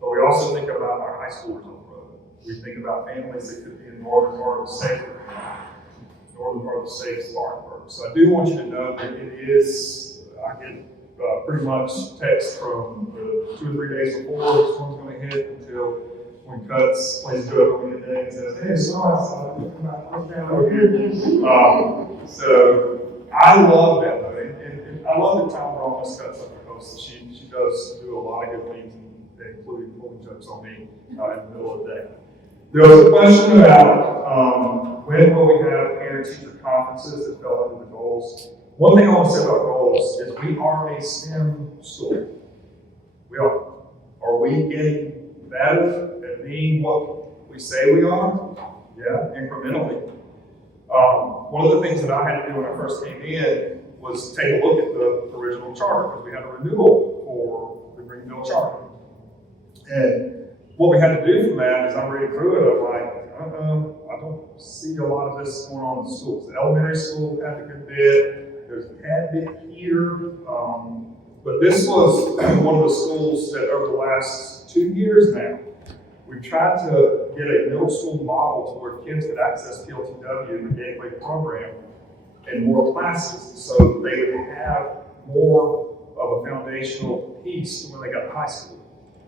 But we also think about our high schoolers on the road. We think about families that could be in the northern part of the state, Spartanburg. So I do want you to know that it is, I get pretty much text from the 2 or 3 days before this one's going to hit until when cuts, plays do it on the day and says, hey, so so I love that though. And I love that Tom Rollins cuts up the post. She does do a lot of good things, including pulling jokes on me in the middle of the day. There was a question about when will we have parent-teacher conferences that fell under the goals. One thing I want to say about goals is we are a STEM school. We are. Are we getting better at being what we say we are? Yeah, incrementally. One of the things that I had to do when I first came in was take a look at the original charter because we had a renewal for the Greenville charter. And what we had to do from that is I'm reading through it, I'm like, I don't see a lot of this going on in the schools. The elementary school had a good bit, there's a tad bit here, but this was one of the schools that over the last 2 years now, we've tried to get a middle school model to where kids could access PLTW in the Gateway program in more classes, so they would have more of a foundational piece when they got to high school.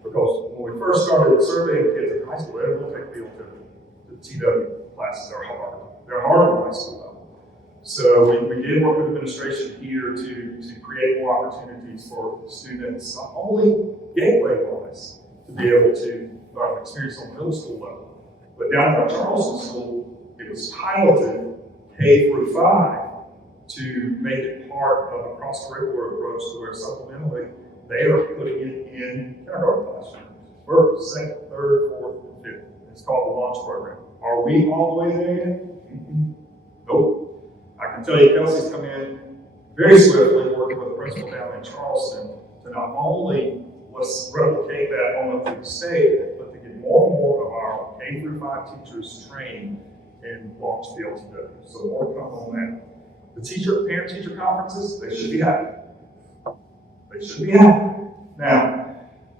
Because when we first started surveying kids in high school, they didn't take PLTW. The TW classes are hard. They're hard at high school level. So we did work with administration here to create more opportunities for students, not only gateway-wise, to be able to experience on the middle school level, but down at our Charleston school, it was piloted K through 5 to make it part of a cross-curricular approach to where supplementally they are putting it in kindergarten classrooms, first, second, third, fourth, and fifth. It's called the launch program. Are we all the way there yet? Nope. I can tell you Kelsey's come in very swiftly working with the principal down in Charleston to not only let's replicate that on up to the state, but to get more and more of our K through 5 teachers trained in launch PLTW. So more to come on that. The parent-teacher conferences, they should be happening. They should be happening. Now,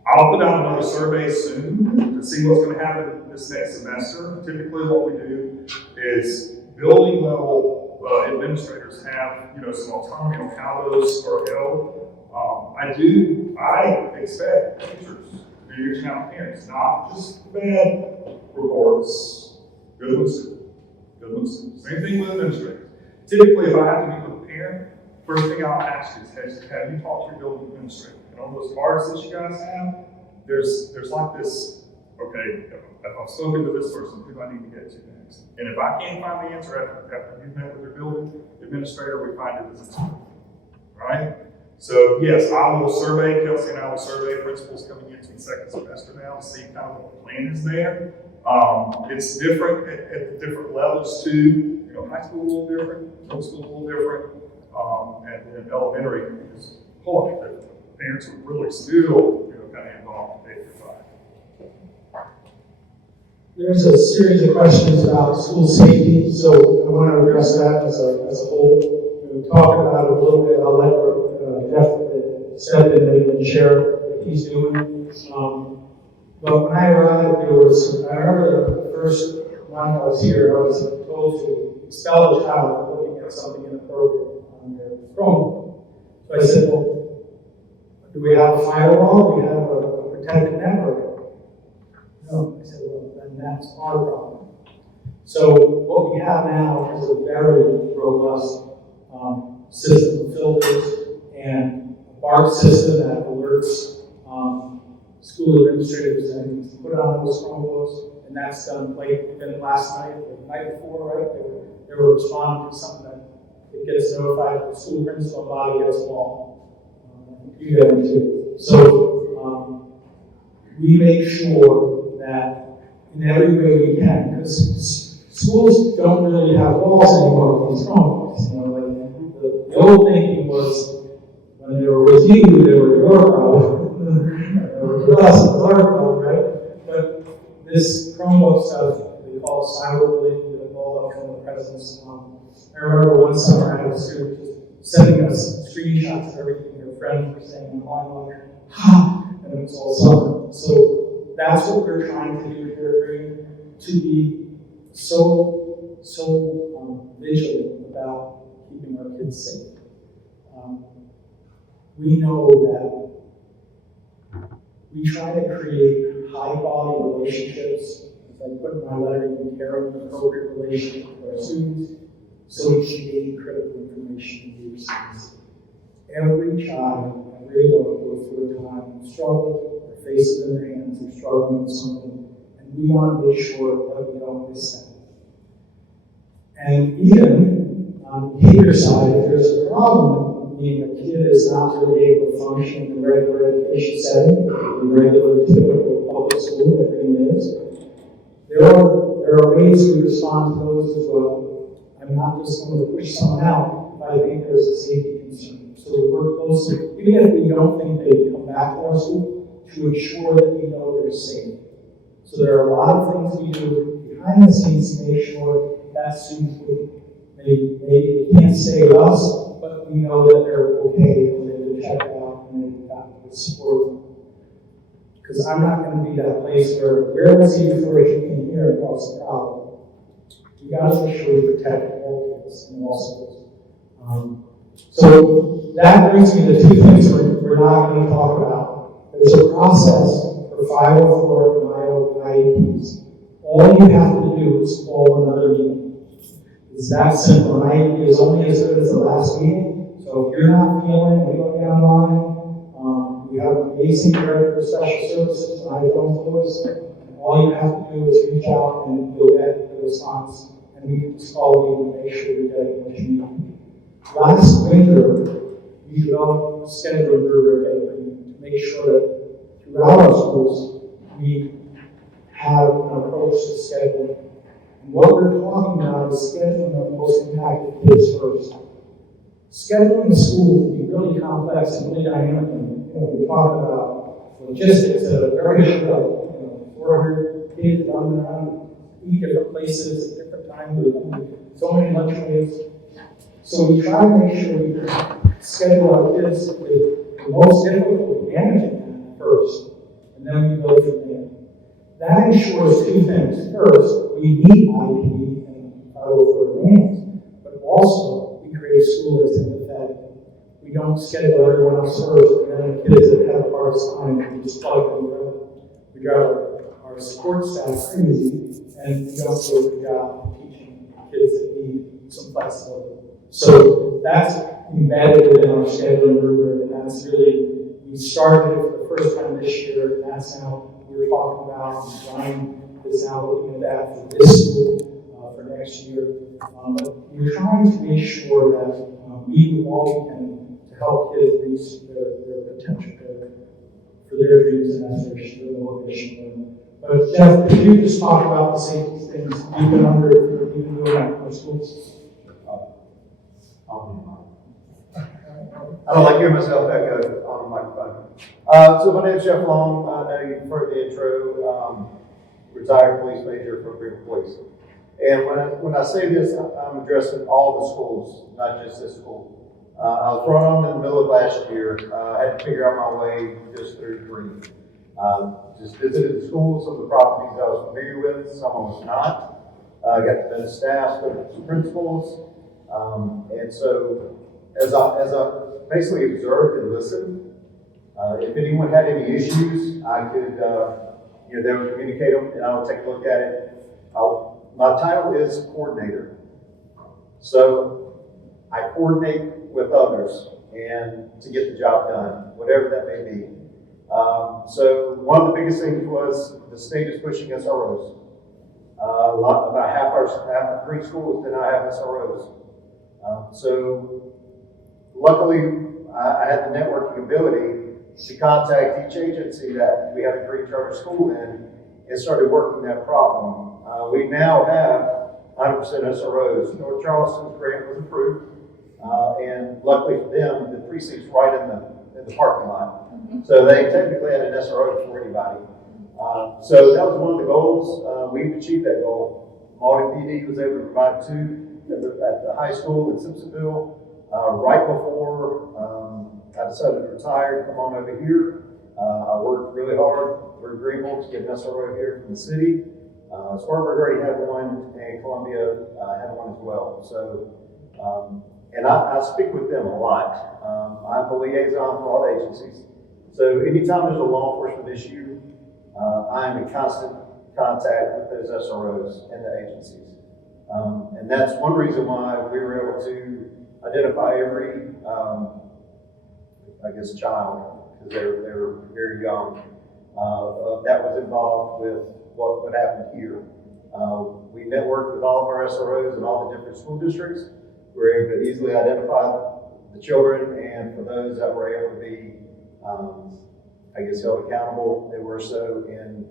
I'll put out another survey soon to see what's going to happen this next semester. Typically what we do is building level administrators have some autonomy on how those are held. I expect teachers to be reaching out to parents, not just bad reports, good ones too. Good ones too. Same thing with administrators. Typically, if I have to meet with a parent, first thing I'll ask is, have you talked to your building administrator? And on those cards that you guys have, there's like this, okay, if I've spoken to this person, who do I need to get to next? And if I can't find the answer after you've met with your building administrator, we find it as a team, right? So yes, I will survey, Kelsey and I will survey principals coming into the second semester now to see kind of what the plan is there. It's different at the different levels too. High school a little different, middle school a little different, and then elementary is a whole lot different. Parents are really still, kind of involved in K through 5. There's a series of questions about school safety, so I want to address that as a whole. We talked about it a little bit. I'll let Jeff step in and share what he's doing. But when I arrived, I remember the first one I was here, I was told to expel a child for looking at something inappropriate on their phone. So I said, well, do we have a firewall? Do we have a protected network? No. I said, well, then that's our problem. So what we have now is a very robust system of filters and a BART system that alerts school administrators and put on those Chromebooks, and that's done like last night or the night before, right? They were responding to something that it gets notified that the school principal and body gets along. You get them too. So we make sure that in every way we can, because schools don't really have walls anymore with these Chromebooks. Like the old thinking was when they were with you, they were your problem. With us, it's our problem, right? But this Chromebook stuff, they call it cyberbullying, they call it from the presence. I remember one summer I had a student just sending us screenshots of everything their friends were saying online, and it was all summer. So that's what we're trying to do here, Green, to be so vigilant about keeping our kids safe. We know that we try to create high-quality relationships. As I put in my letter, you can carry an appropriate relationship with our students so we can gain critical information from your students. Every child, every adult goes through a time of struggle, their faces in their hands, they're struggling with something, and we want to make sure that we don't miss that. And even on the behavior side, if there's a problem, meaning a kid is not really able to function in a regular education setting, in regular, typical public school, everything is. There are ways we respond to those as well. I'm not just going to push someone out if I think there's a safety concern. So we work closely, even if we don't think they come back to our school, to ensure that we know they're safe. So there are a lot of things we do. We behind the scenes to make sure that student they can't stay with us, but we know that they're okay when they've been checked out and they've got the support. Because I'm not going to be that place where was he before he came here and what's the problem? We got to make sure we protect all kids in all schools. So that brings me to two things we're not going to talk about. There's a process for 504 and IEPs. All you have to do is call another meeting. It's that simple. An IEP is only as good as the last meeting. So if you're not feeling, we go down the line. We have an amazing director of special services, and I don't lose. All you have to do is reach out and you'll get the response. And we can just call you and make sure you're getting what you need. Last winter, we developed a scheduling rubric to make sure that throughout our schools, we have an approach to scheduling. And what we're talking about is scheduling the most impacted kids first. Scheduling the school can be really complex and really dynamic. We're talking about logistics at a very high level. 400 kids running around 8 different places at different times with so many lunch breaks. So we try to make sure we schedule our kids with the most difficult managing that first, and then we build from there. That ensures two things. First, we meet IEP and 504 demands, but also we create a school that's empathetic. We don't schedule everyone else first, and then the kids that have the hardest time, we just plug them in. We drive our support staff crazy, and we don't do a good job teaching kids that need some flexibility. So that's embedded within our scheduling rubric, and that's really, we started it for the first time this year, and that's now we were talking about, and Brian is now looking at that for this school, for next year. But we're trying to make sure that we do all we can to help kids reach their potential for their dreams and aspirations, their motivation. But Jeff, could you just talk about the safety things you've been doing at our schools? I don't like hearing myself echo on the microphone. So my name is Jeff Long. I know you've heard the intro. Retired police major from Greenville Police. And when I say this, I'm addressing all the schools, not just this school. I was brought on in the middle of last year. I had to figure out my way just through three. Just visited the schools, some of the properties I was familiar with, some I was not. I got to know the staff, spoke to some principals. And so as I basically observed and listened, if anyone had any issues, I could, they would communicate them and I would take a look at it. My title is coordinator. So I coordinate with others and to get the job done, whatever that may be. So one of the biggest things was the state is pushing SROs. About half of three schools did not have SROs. So luckily, I had the networking ability to contact each agency that we had a green charter school in and started working that problem. We now have 100% SROs. North Charleston's grant was approved, and luckily for them, the precinct's right in the parking lot. So they technically had an SRO for anybody. So that was one of the goals. We've achieved that goal. Malden PD was able to provide two at the high school in Simpsonville. Right before I decided to retire and come on over here, I worked really hard for Greenville to get an SRO here from the city. Spartanburg already had one, and Columbia had one as well. So, and I speak with them a lot. I'm the liaison for all the agencies. So anytime there's a law enforcement issue, I'm in constant contact with those SROs and the agencies. And that's one reason why we were able to identify every, child, because they were very young, that was involved with what happened here. We networked with all of our SROs and all the different school districts. We were able to easily identify the children, and for those that were able to be, held accountable, they were so in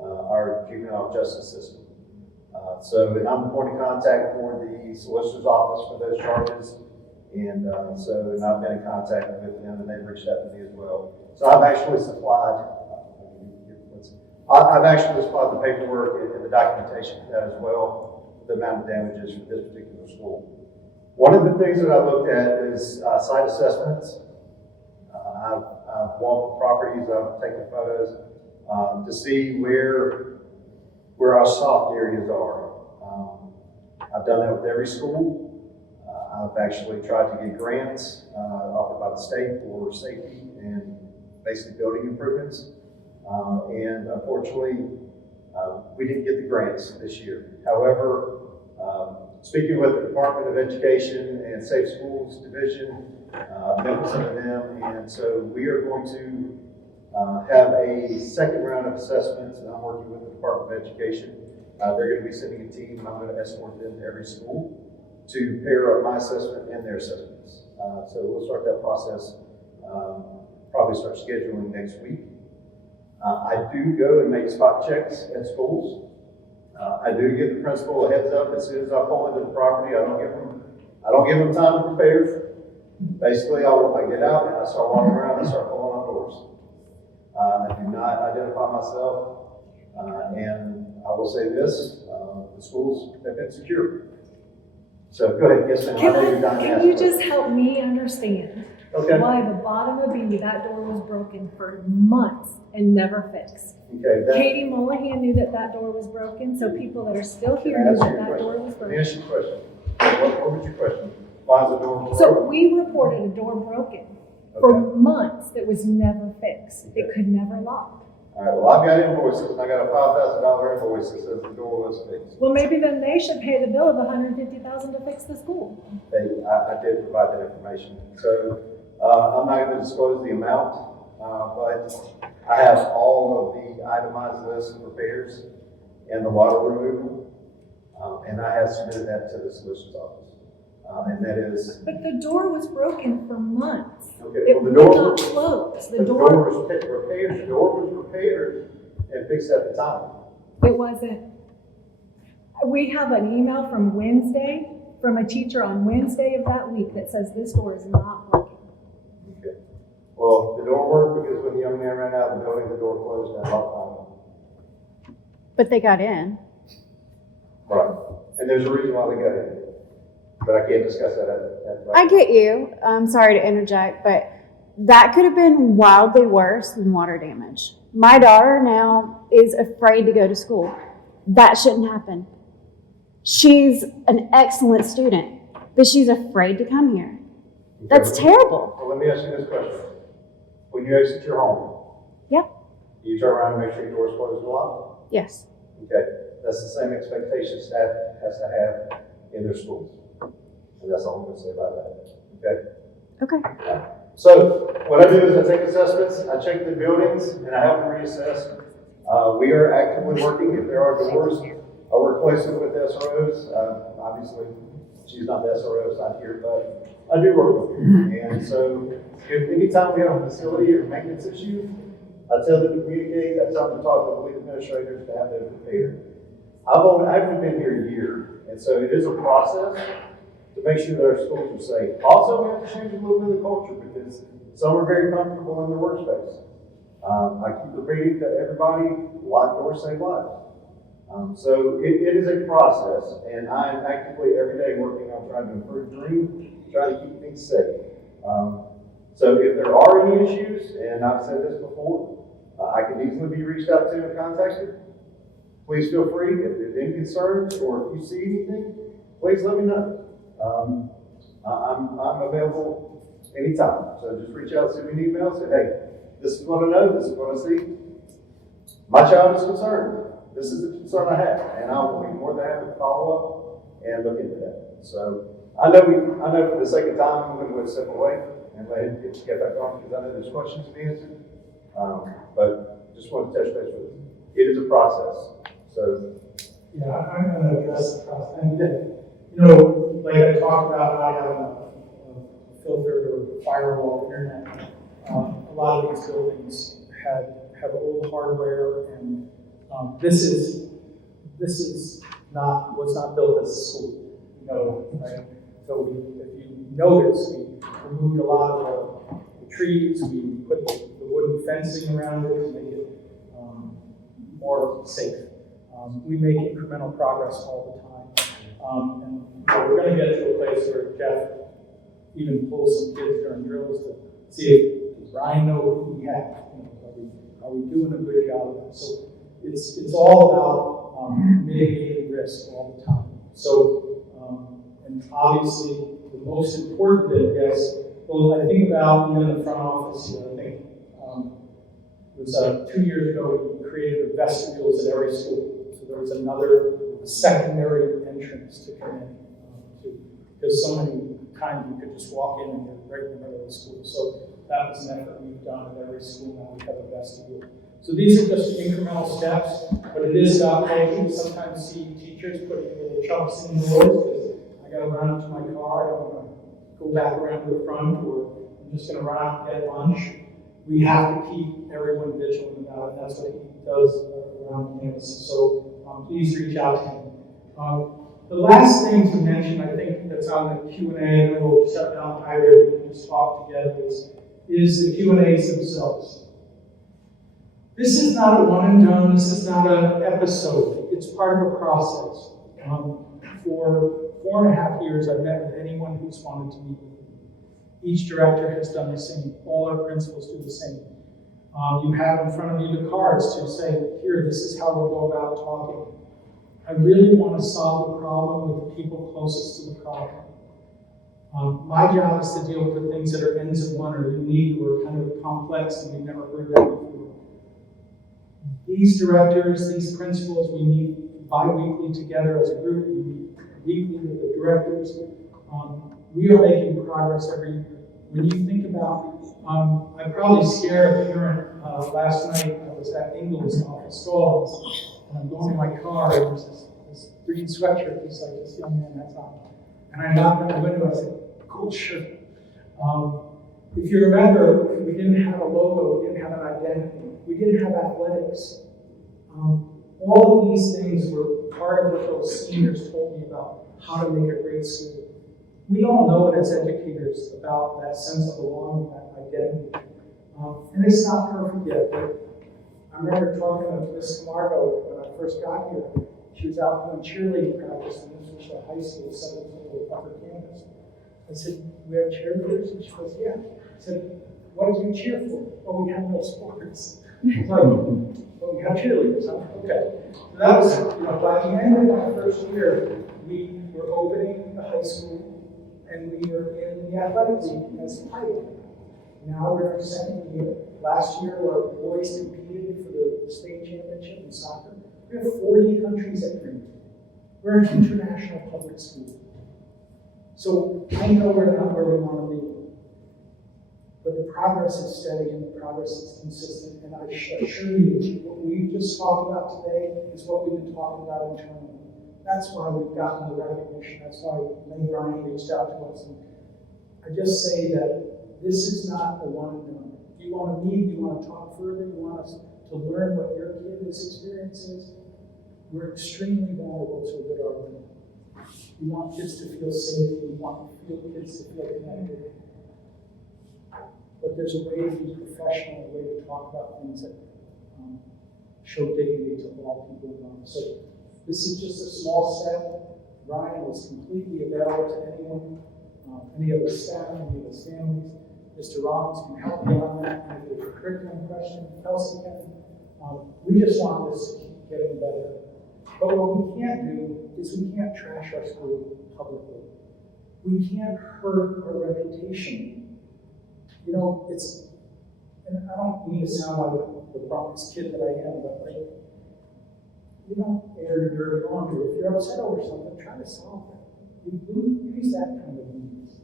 our juvenile justice system. So I'm the point of contact for the solicitor's office for those charges. And I've been in contact with them, and they've reached out to me as well. So I've actually supplied I've actually supplied the paperwork and the documentation for that as well, the amount of damages for this particular school. One of the things that I looked at is site assessments. I've walked the properties, I've taken photos to see where our soft areas are. I've done that with every school. I've actually tried to get grants offered by the state for safety and basically building improvements. And unfortunately, we didn't get the grants this year. However, speaking with the Department of Education and Safe Schools Division, met with some of them, and so we are going to have a second round of assessments, and I'm working with the Department of Education. They're going to be sending a team, and I'm going to escort them to every school to pair up my assessment and their assessments. So we'll start that process, probably start scheduling next week. I do go and make spot checks at schools. I do give the principal a heads up as soon as I pull into the property. I don't give them time to prepare. Basically, I get out and I start walking around and I start pulling on doors. I do not identify myself, and I will say this, the schools have been secure. So go ahead, yes ma'am. I know you're dying to ask Can you questions. just help me understand Okay. why the bottom of B, that door was broken for months and never fixed? Okay, Katie Mullahan knew that door was broken, so people that are still here knew that door was Let me broken. ask you a question. What was your question? Why is the door broken? So we reported a door broken for Okay. months that was never fixed. It could never lock. All right, well, I've got invoices, and I got a $5,000 invoice that says the door was fixed. Well, maybe then they should pay the bill of $150,000 to fix the school. I did provide that information. So, I'm not gonna disclose the amount, but I have all of the itemized list of repairs and the water removal, and I have submitted that to the solicitor's office. And that is, But the door was broken for months. okay, It well, the would door, not close. the door was repaired, the door was repaired and fixed at the time. It wasn't. We have an email from Wednesday, from a teacher on Wednesday of that week that says this door is not working. Okay. Well, the door worked because when the young man ran out of the building, the door closed and locked on him. But they got in. Right. And there's a reason why they got in. But I can't discuss that at I get you. I'm sorry to interject, but that could have been wildly worse than water damage. My daughter now is afraid to go to school. That shouldn't happen. She's an excellent student, but she's afraid to come here. That's terrible. Well, let me ask you this question. When you exit your home, Yeah. you turn around and make sure your door's closed and locked? Yes. Okay. That's the same expectation staff has to have in their schools. And that's all I'm gonna say about that. Okay? Okay. So what I do is I take assessments, I check the buildings, and I have them reassessed. We are actively working. If there are doors, I work closely with SROs. Obviously, she's not the SRO, it's not here, but I do work with her. And so if anytime we have a facility or maintenance issue, I tell them to communicate, I tell them to talk to the lead administrators to have them prepared. I haven't been here a year, and so it is a process to make sure that our schools are safe. Also, we have to change a little bit of the culture because some are very comfortable in their workspace. I keep repeating to everybody, locked doors save lives. So it is a process, and I am actively every day working on trying to improve dream, trying to keep things safe. So if there are any issues, and I've said this before, I can easily be reached out to and contacted. Please feel free. If there's any concerns or if you see anything, please let me know. I'm available anytime. So just reach out, send me an email, say, hey, this is what I know, this is what I see. My child is concerned. This is the concern I have, and I will be more than happy to follow up and look into that. So I know for the sake of time, I'm going to step away and let him get back on because I know there's questions to be answered. But just want to touch base with you. It is a process. So Yeah, I'm going to address the process. And, you know, like I talked about, I have a filtered or firewall internet. A lot of these buildings have old hardware, and this is was not built as a school. You know, right? So if you notice, we removed a lot of the trees. We put the wooden fencing around it to make it more it safe. We make incremental progress all the time. And we're going to get to a place where Jeff even pulls some kids during drills to see if does Ryan know who we have. Are we doing a good job of that? So it's all about mitigating risk all the time. So, and obviously the most important bit, yes, well, I think about even in the front office here, I think it was 2 years ago we created vestibules at every school. So there was another secondary entrance to come in. Because so many times you could just walk in and get right in the middle of the school. So that was an effort we've done at every school now. We have a vestibule. So these are just incremental steps, but it is about culture. You sometimes see teachers putting little chunks in the doors because I got to run up to my car. I don't want to go back around to the front, or I'm just going to run out and get lunch. We have to keep everyone vigilant about it. That's what he does around campus. So please reach out to him. The last thing to mention, I think that's on the Q&A, and then we'll shut down hybrid and just talk together, is the Q&As themselves. This is not a one and done, this is not an episode, it's part of a process. For 4.5 years, I've met with anyone who's wanted to meet with me. Each director has done the same, all our principals do the same. You have in front of you the cards to say, here, this is how we'll go about talking. I really want to solve the problem with the people closest to the problem. My job is to deal with the things that are ends of one or unique or kind of complex and we've never heard that before. These directors, these principals, we meet bi-weekly together as a group. We meet weekly with the directors. We are making progress every year. When you think about, I probably scared a parent last night. I was at Ingles off of Stallings. And I'm going in my car, and there's this green sweatshirt, just like this young man has on. And I knocked on the window, and I said, cool shirt. If you remember, we didn't have a logo, we didn't have an identity, we didn't have athletics. All of these things were part of what those seniors told me about how to make a great school. We all know it as educators about that sense of belonging, that identity. And it's not perfect yet, but I remember talking to Miss Camargo when I first got here. She was out doing cheerleading practice, and this was a high school, 7th grade upper campus. I said, we have cheerleaders? And she goes, yeah. I said, what do you cheer for? Well, we have no sports. I was like, well, we have cheerleaders, huh? Okay. So that was, by the end of my first year, we were opening the high school, and we were in the athletic league as a tight. Now we're in our second year. Last year, our boys competed for the state championship in soccer. We have 40 countries at Green. We're an international public school. So I know we're not where we want to be. But the progress is steady and the progress is consistent. And I assure you, what we just talked about today is what we've been talking about internally. That's why we've gotten the recognition. That's why Lane Ryan reached out to us. And I just say that this is not a one and done. If you want to meet, you want to talk further, you want us to learn what your kid's experience is, we're extremely valuable to a good argument. We want kids to feel safe, we want kids to feel connected. But there's a way to be professional, a way to talk about things that show dignity to all people involved. So this is just a small step. Ryan is completely available to anyone, any of the staff, any of his families. Mr. Rollins can help me on that. And if there's a curriculum question, Kelsey can. We just want this to keep getting better. But what we can't do is we can't trash our school publicly. We can't hurt our reputation. It's, and I don't mean to sound like the Bronx kid that I am, but you don't air your dirty laundry. If you're upset over something, try to solve it. You use that kind of means.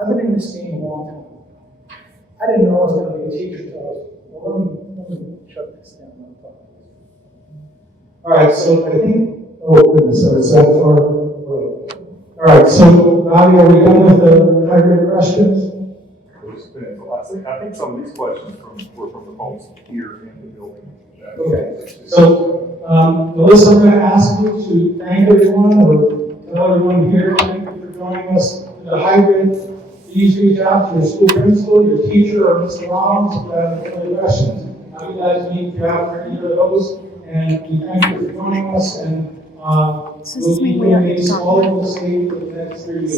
I've been in this game a long time. I didn't know I was going to be a teacher until I was, let me shut this down. All right, so I think, oh goodness, so is that far away? All right, so Bobby, are we done with the hybrid questions? I think some of these questions were from the folks here in the building. Okay, so Melissa, I'm going to ask you to thank everyone, or tell everyone here, thank you for joining us for the hybrid. Please reach out to your school principal, your teacher, or Mr. Rollins if you have any questions. you guys meet throughout either of those. And we thank you for joining us, and So does we'll this mean be we don't doing get to these talk all now? over the state for the next 3 weeks.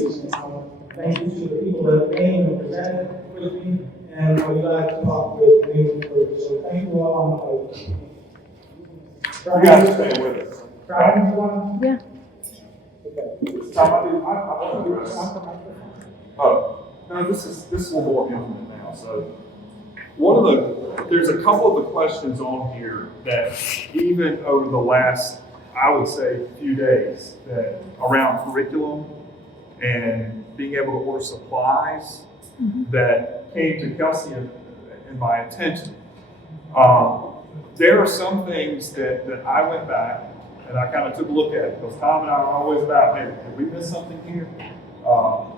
Thank you to the people that came and presented with me, and we'd like to talk with me further. So thank you all on the You guys are staying with us. Brian, you want Yeah. It's time I want to address. Oh, no, this is a little more intimate now, so. There's a couple of the questions on here that even over the last, I would say, few days, that around curriculum and being able to order supplies that came to Kelsey and my attention. There are some things that I went back and I kind of took a look at, because Tom and I are always about, hey, did we miss something here?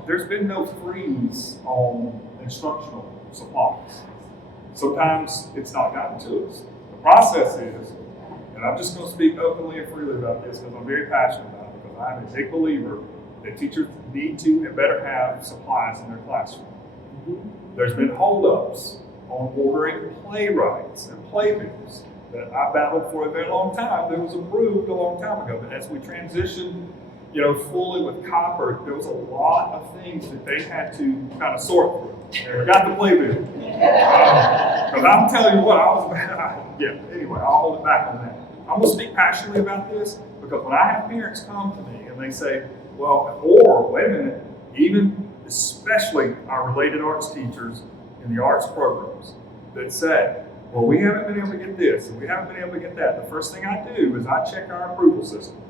There's been no freeze on instructional supplies. Sometimes it's not gotten to us. The process is, and I'm just going to speak openly and freely about this because I'm very passionate about it, because I'm a big believer that teachers need to and better have supplies in their classroom. There's been holdups on ordering playwrights and playbills that I battled for a very long time, that was approved a long time ago. But as we transitioned, fully with copper, there was a lot of things that they had to kind of sort through. They got the playbill. Because I'm telling you what, anyway, I'll hold it back on that. I'm going to speak passionately about this, because when I have parents come to me and they say, well, or wait a minute, even especially our related arts teachers in the arts programs that say, well, we haven't been able to get this and we haven't been able to get that. The first thing I do is I check our approval system.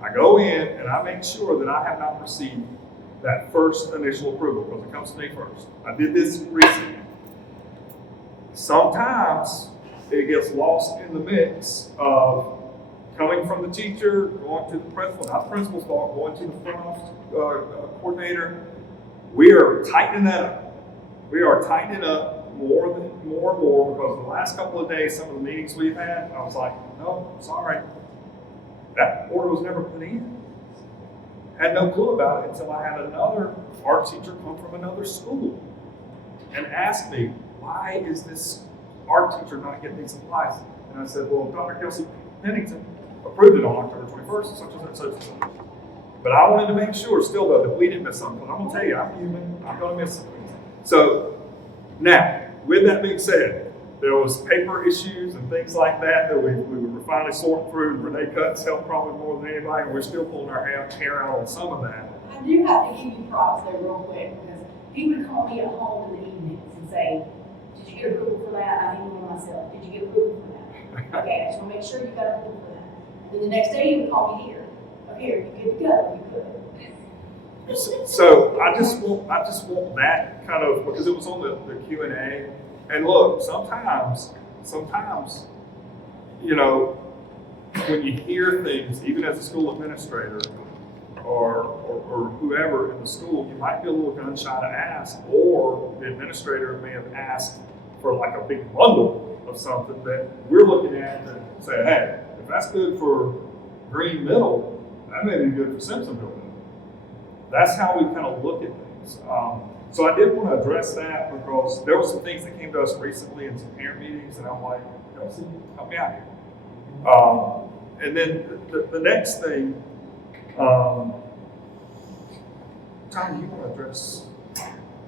I go in and I make sure that I have not received that first initial approval, because it comes to me first. I did this recently. Sometimes it gets lost in the mix of coming from the teacher, going to the principal, not the principal's fault, going to the front office coordinator. We are tightening that up. We are tightening up more and more, because the last couple of days, some of the meetings we've had, I was like, no, sorry. That order was never put in. Had no clue about it until I had another art teacher come from another school and ask me, why is this art teacher not getting these supplies? And I said, well, Dr. Kelsey Pennington approved it on October 21st, and such and such and such. But I wanted to make sure still, though, that we didn't miss something. I'm going to tell you, I'm human. I'm going to miss something. So now, with that being said, there was paper issues and things like that we were finally sorting through. Renee Cuts helped probably more than anybody, and we're still pulling our hair out on some of that. I do have to give you props there real quick, because he would call me at home in the evenings and say, did you get approval for that? I need one myself. Did you get approval for that? Okay, I just want to make sure you got approval for that. And then the next day he would call me here. Okay, are you good to go? You good? So I just want that kind of, because it was on the Q&A. And look, sometimes, when you hear things, even as a school administrator or whoever in the school, you might be a little gun shy to ask, or the administrator may have asked for like a big bundle of something that we're looking at and say, hey, if that's good for Green Middle, that may be good for Simpsonville. That's how we kind of look at things. So I did want to address that, because there were some things that came to us recently in some parent meetings, and I'm like, Kelsey, help me out here. And then the next thing, Tom, you want to address?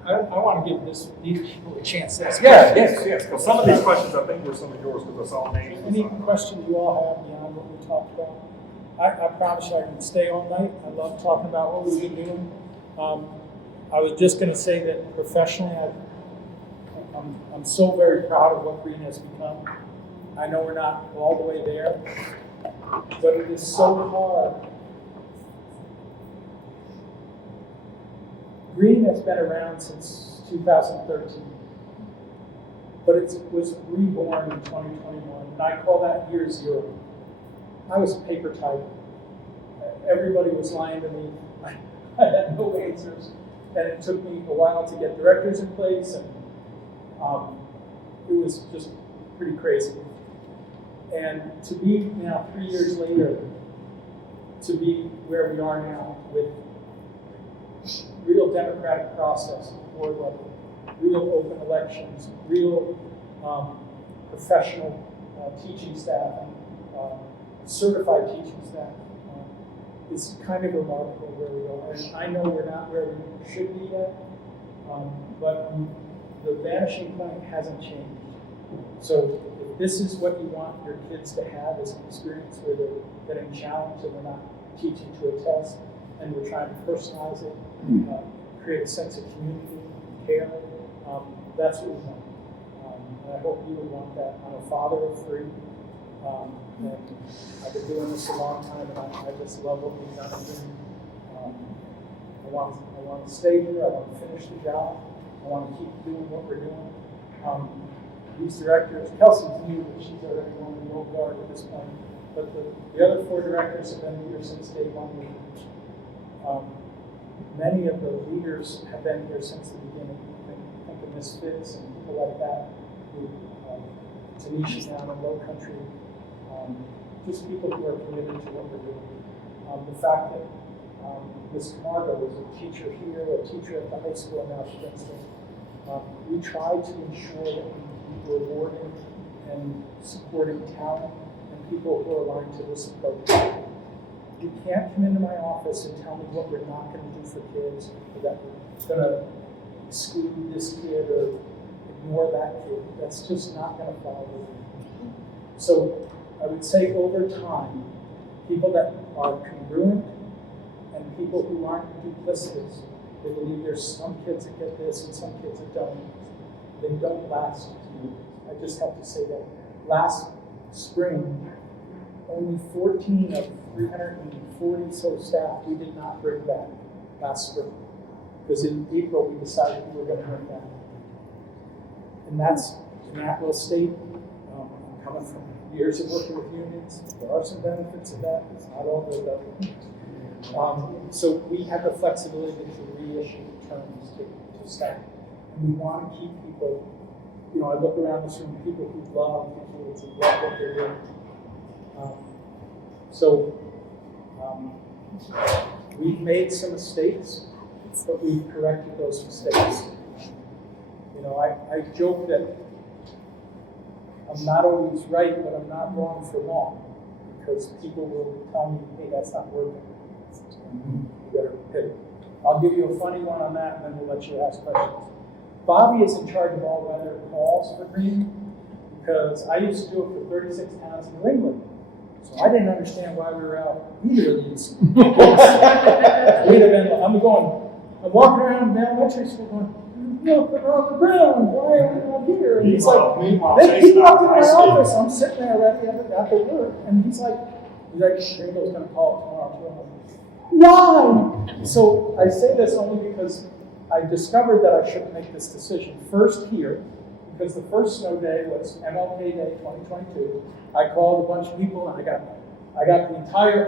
I want to give these people a chance to ask Yes, because some of these questions I think were some of yours, because I saw names. Any questions you all have beyond what we talked about? I promise you I can stay all night. I love talking about what we've been doing. I was just going to say that professionally, I'm so very proud of what Green has become. I know we're not all the way there, but it is so hard. Green has been around since 2013, but it was reborn in 2021, and I call that year zero. I was a paper tiger. Everybody was lying to me. I had no answers. And it took me a while to get directors in place, and it was just pretty crazy. And to be now 3 years later, to be where we are now with real democratic process at the board level, real open elections, real professional teaching staff and certified teaching staff. It's kind of remarkable where we are. And I know we're not where we should be yet, but the vanishing point hasn't changed. So if this is what you want your kids to have, is an experience where they're getting challenged and we're not teaching to a test, and we're trying to personalize it, create a sense of community, care, that's what we want. And I hope you would want that. I'm a father of 3. And I've been doing this a long time, and I just love what we've done here. I want to stay here. I want to finish the job. I want to keep doing what we're doing. These directors, Kelsey's new, but she's already on the old guard at this point. But the other 4 directors have been here since day 1. Many of the leaders have been here since the beginning. Think of Misfits and people like that. Tanisha down in Low Country. Just people who are committed to what we're doing. The fact that Ms. Camargo was a teacher here, a teacher at the high school, and now she does this. We try to ensure that we keep rewarding and supporting talent and people who are aligned to this approach. You can't come into my office and tell me what we're not going to do for kids, or that we're going to exclude this kid or ignore that kid. That's just not going to follow. So I would say over time, people that are congruent and people who aren't duplicitous, they believe there's some kids that get this and some kids that don't. They don't last 2 years. I just have to say that. Last spring, only 14 of 340 so staff we did not bring back last spring. Because in April we decided we were going to bring back. And that's an at-will state. I'm coming from years of working with unions. There are some benefits of that. It's not all good though. So we have the flexibility to reissue terms to staff. And we want to keep people, I look around this room, people who love kids and love what they're doing. We've made some mistakes, but we've corrected those mistakes. I joke that I'm not always right, but I'm not wrong for long, because people will tell me, hey, that's not working. You better hit it. I'll give you a funny one on that, and then we'll let you ask questions. Bobby is in charge of all weather calls for Green, because I used to do it for 36 towns in New England. So I didn't understand why we were out either of these. I'm walking around the elementary school going, look, we're on the ground, why are we not here? And he's like, they keep walking in my office, I'm sitting there ready after work, and he's like, Gringo's gonna call tomorrow. Why? So I say this only because I discovered that I shouldn't make this decision first here, because the first snow day was MLK Day 2022. I called a bunch of people and I got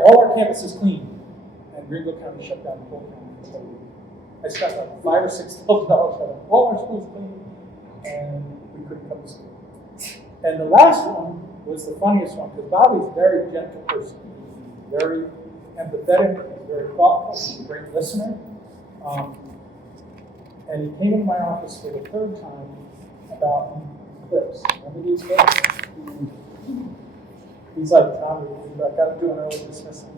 all our campuses clean. And Gringo County shut down the whole county for a week. I spent like $5,000 or $6,000 having all our schools clean, and we couldn't come to school. And the last one was the funniest one, because Bobby's a very gentle person. He's very empathetic, he's very thoughtful, he's a great listener. And he came into my office for the 3rd time about eclipse. Remember the eclipse? He's like, Tommy, I got to do an early dismissal.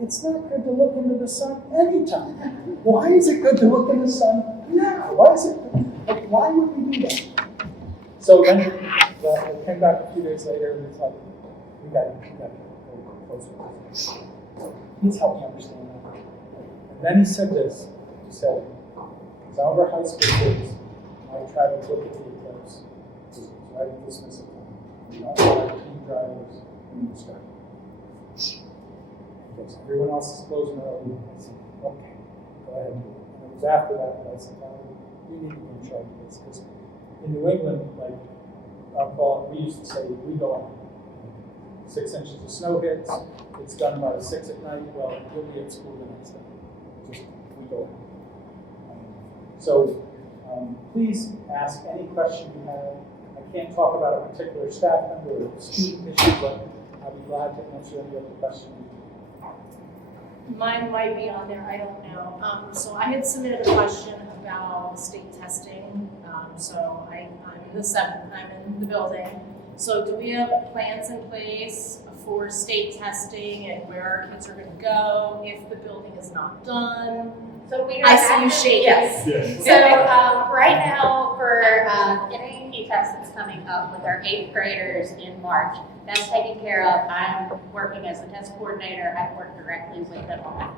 It's not good to look into the sun anytime. Why is it good to look in the sun now? Why would we do that? So then I came back a few days later and it's like, we got to go closer. He's helped me understand that. And then he said this. He said, as our high school kids might try to look at the eclipse, it's right at dismissal time. We don't want key drivers in the sky. Because everyone else is closing early. I said, okay, go ahead and do it. And it was after that I said, we need to be in charge of this. Because in New England, we used to say, we go out. 6 inches of snow hits, it's done by 6 at night, well, you'll be at school the next day. Just, we go out. So please ask any question you have. I can't talk about a particular staff member or student issue, but I'll be glad to answer any other questions. Mine might be on there, I don't know. So I had submitted a question about state testing So I'm in the 7th, I'm in the building. So do we have plans in place for state testing and where our kids are gonna go if the building is not done? So we are I see you active- shaking. Yes. Yes. So right now for NAEP test that's coming up with our 8th graders in March, that's taken care of. I'm working as the test coordinator. I've worked directly with them on that.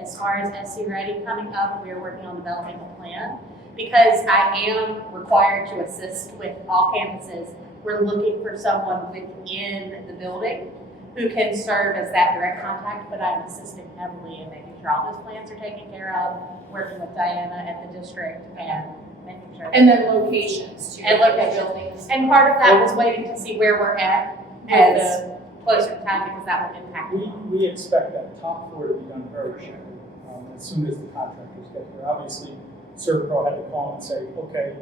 As far as SC Ready coming up, we are working on developing a plan because I am required to assist with all campuses. We're looking for someone within the building who can serve as that direct contact, but I'm assisting heavily in making sure all those plans are taken care of, working with Diana at the district and making sure. And then locations too. And locations. Buildings. And part of that was waiting to see where we're at as closer to time because that would impact. We expect that top floor to be done very soon, as soon as the contractors get here. Obviously, Servpro had to call and say, okay,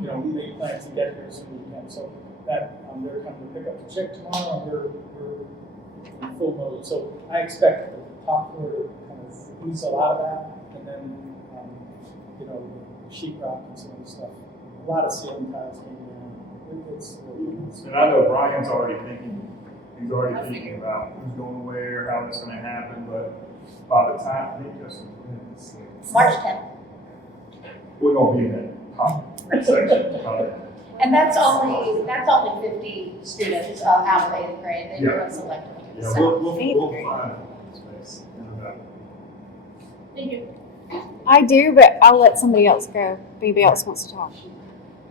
you know, they plan to get here as soon as we can. So that, they're coming to pick up the check tomorrow, and we're in full mode. So I expect the top floor to kind of easel out of that, and then, you know, sheet rock and some other stuff. A lot of ceiling tiles came down. It's And I know Brian's already thinking about who's going where, how it's gonna happen, but by the time, I think March 10th. we're gonna be in that top section. And that's only 50 students out of 8th grade that you're selecting. Yeah, So, we'll find space in the back. Thank you. I do, but I'll let somebody else go. If anybody else wants to talk.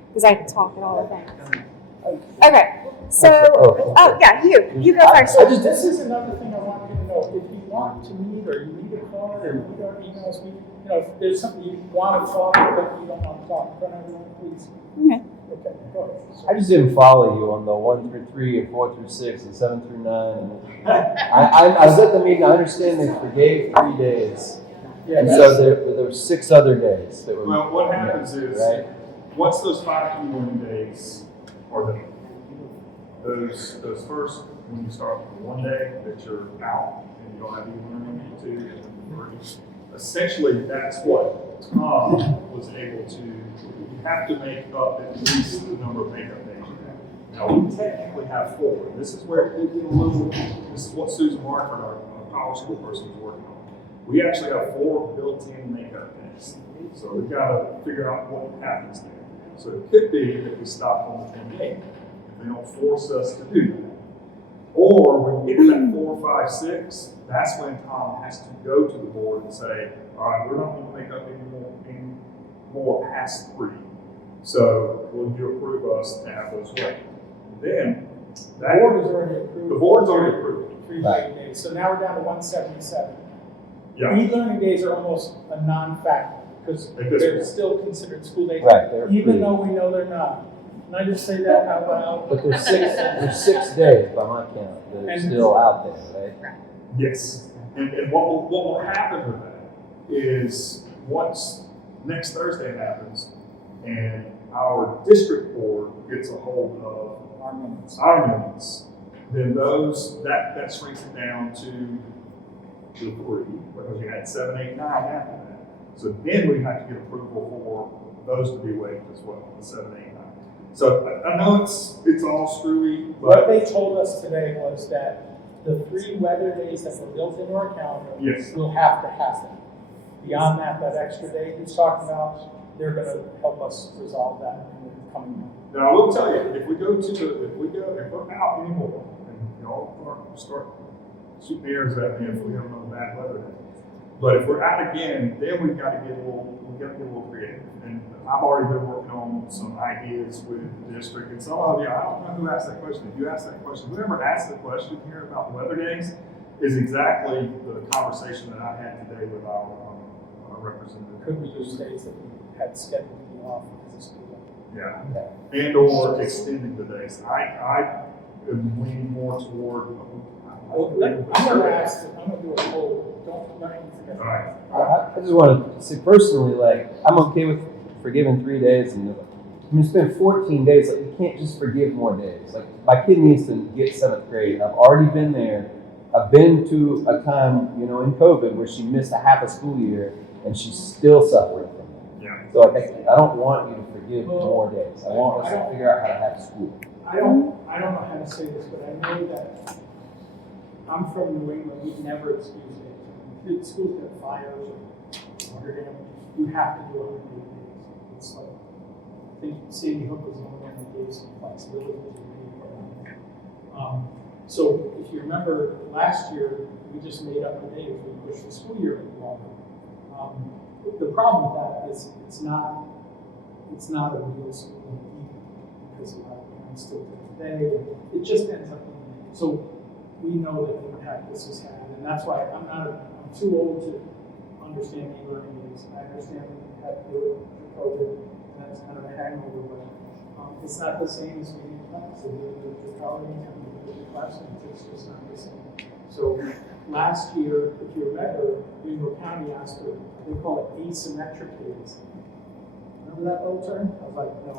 Because I can talk at all the things. Okay, so, oh, yeah, you go first. This is another thing I want you to know. If you want to meet, or you need a call, or you need our emails, you know, if there's something you want to talk about, you don't want to talk in front of everyone, please. Okay. Okay, go ahead. I just didn't follow you on the 1 through 3 and 4 through 6 and 7 through 9. I was at the meeting. I understand they forgave 3 days, and so there were 6 other days that were. Well, what happens is, right? once those 5 key learning days are done, those first, when you start with 1 day that you're out and you don't have any learning, 2 and 3, essentially that's what Tom was able to, you have to make up at least the number of makeup days you have. Now, we technically have 4. This is where it could get a little, this is what Susan Marford, our power school person, is working on. We actually have 4 built-in makeup days. So we've got to figure out what happens there. So it could be that we stop on the 28th, if they don't force us to do that. Or when we get to that 4, 5, 6, that's when Tom has to go to the board and say, all right, we're not going to make up any more past 3. So will you approve us to have those ready? Then The board has already approved. the board's already approved. 3 learning days, so now we're down to 177. Yeah. E-learning days are almost a non-factor, because At this they're point. still considered school days. Right, they're Even approved. though we know they're not. Can I just say that out loud? But there's 6 days by my count that are And- still out there, right? Yes. And what will happen with that is once next Thursday happens and our district board gets a hold of Our minutes. our minutes, then that shrinks it down to 3, because you had 7, 8, 9 after that. So then we have to get approval for those to be waived as well, the 7, 8, 9. So I know it's all screwy, What but they told us today was that the 3 weather days that were built into our calendar, yes. we'll have to have them. Beyond that extra day he's talking about, they're gonna help us resolve that in the coming month. Now, I will tell you, if we're out anymore, and y'all start shooting arrows at me if we have another bad weather day. But if we're out again, then we've got to get a little creative. And I've already been working on some ideas with the district, and some of you, I don't know who asked that question. If you asked that question, whoever asked the question here about weather days is exactly the conversation that I had today with our representative. Could we use days that we had scheduled to be off because of school? Yeah, and or extending the days. I am leaning more toward. I'm gonna ask, I'm gonna do a poll, don't forget. All right. I just want to say personally, like, I'm okay with forgiving 3 days, and it's been 14 days. Like, you can't just forgive more days. Like, my kid needs to get 7th grade. I've already been there. I've been to a time, in COVID where she missed a half a school year, and she's still suffering from it. Yeah. So like, I don't want you to forgive more days. I want us to figure out how to have school. I don't know how to say this, but I know that I'm from New England, we never excuse days. If the schools get fires or water damage, you have to do 108 days. It's like, I think Sandy Hook was the only one that gave some flexibility to the so if you remember last year, we just made up the days, we pushed the school year longer. The problem with that is it's not a real school either, because a lot of parents still do today, it just ends up being, so we know the impact this has had, and that's why I'm too old to understand e-learning is. I understand that we had to do it for COVID, and that's kind of a hangover, but it's not the same as being in class. So the colleagues and the classrooms, it's just not the same. So last year, if you remember, Greenville County asked for, they call it asymmetric days. Remember that little term? I was like, no,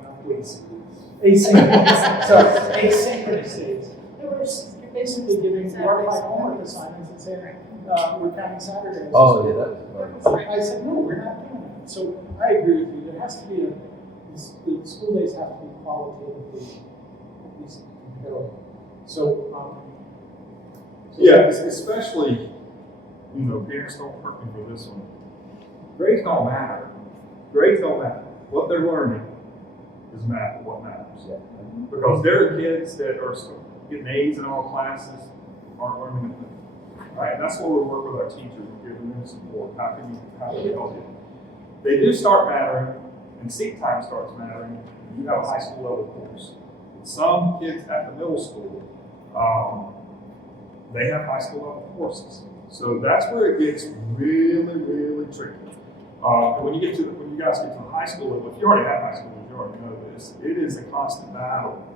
not please. Asynchronous. Sorry, asynchronous days. You're basically giving modified homework assignments and saying, we're counting Saturdays. Oh, yeah, that was I said, no, we're not doing that. So I agree with you. There has to be the school days have to be qualitatively at least comparable. So, Yeah, especially, parents don't hurt me for this one. Grades don't matter. Grades don't matter. What they're learning is what matters. Yeah. Because there are kids that are getting A's in all classes, aren't learning anything. Right? And that's where we work with our teachers and giving them support. How can we help you? They do start mattering, and seat time starts mattering. You have a high school level course. Some kids at the middle school, they have high school level courses. So that's where it gets really, really tricky. And when you guys get to the high school level, if you already have high school, you already know this. It is a constant battle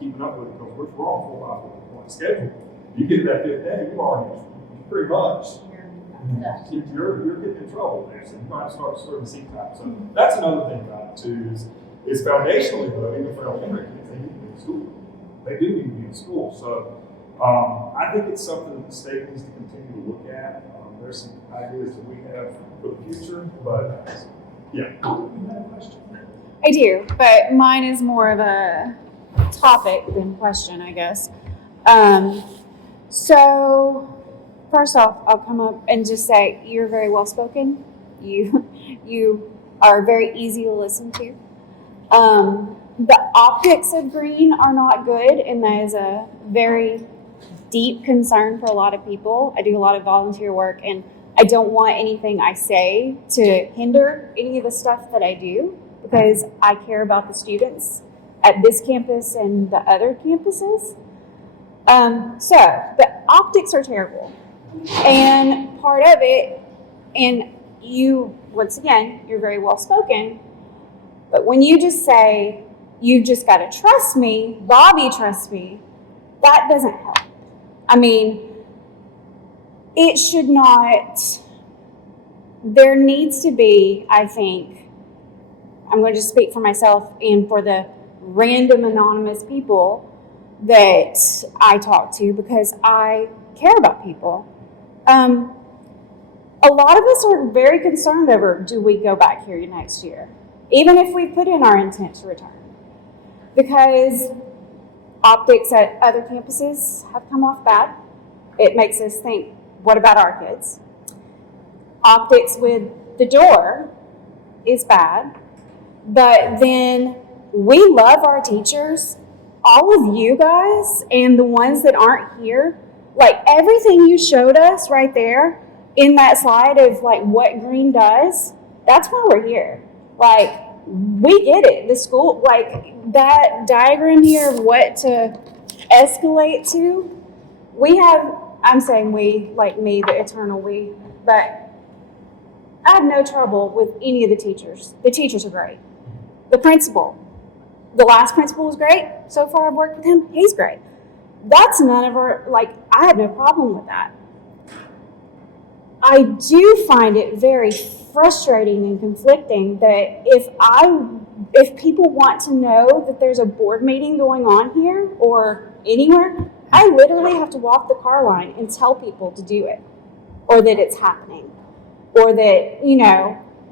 keeping up with it because we're on 4 by 4 schedule. You get to that 5th day, you already pretty much you're getting in trouble there. So you might start serving seat time. So that's another thing about it too. Is foundationally though, even for elementary kids, they need to be in school. They do need to be in school. So I think it's something that the state needs to continue to look at. There's some ideas that we have for the future, but yeah. you had a question? I do, but mine is more of a topic than question, I guess. So first off, I'll come up and just say you're very well spoken. You are very easy to listen to. The optics of green are not good, and that is a very deep concern for a lot of people. I do a lot of volunteer work, and I don't want anything I say to hinder any of the stuff that I do because I care about the students at this campus and the other campuses. So the optics are terrible. And part of it, and you, once again, you're very well spoken, but when you just say, you've just got to trust me, Bobby trusts me, that doesn't help. I mean, it should not, there needs to be, I think, I'm going to just speak for myself and for the random anonymous people that I talk to because I care about people. A lot of us are very concerned over, do we go back here next year? Even if we put in our intent to return. Because optics at other campuses have come off bad. It makes us think, what about our kids? Optics with the door is bad. But then we love our teachers. All of you guys and the ones that aren't here, like everything you showed us right there in that slide of like what green does, that's why we're here. Like, we get it. The school, like that diagram here of what to escalate to, we have, I'm saying we, like me, the eternal we, but I have no trouble with any of the teachers. The teachers are great. The principal, the last principal was great. So far I've worked with him, he's great. That's none of our, like, I have no problem with that. I do find it very frustrating and conflicting that if people want to know that there's a board meeting going on here or anywhere, I literally have to walk the car line and tell people to do it or that it's happening or that,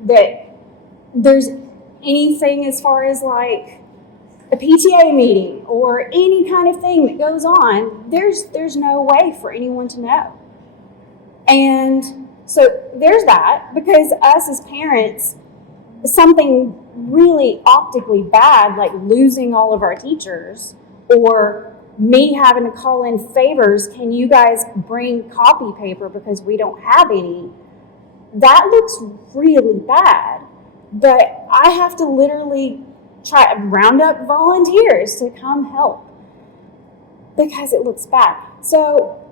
that there's anything as far as like a PTA meeting or any kind of thing that goes on, there's no way for anyone to know. And so there's that, because us as parents, something really optically bad, like losing all of our teachers, or me having to call in favors, can you guys bring copy paper because we don't have any, that looks really bad. But I have to literally try to round up volunteers to come help because it looks bad. So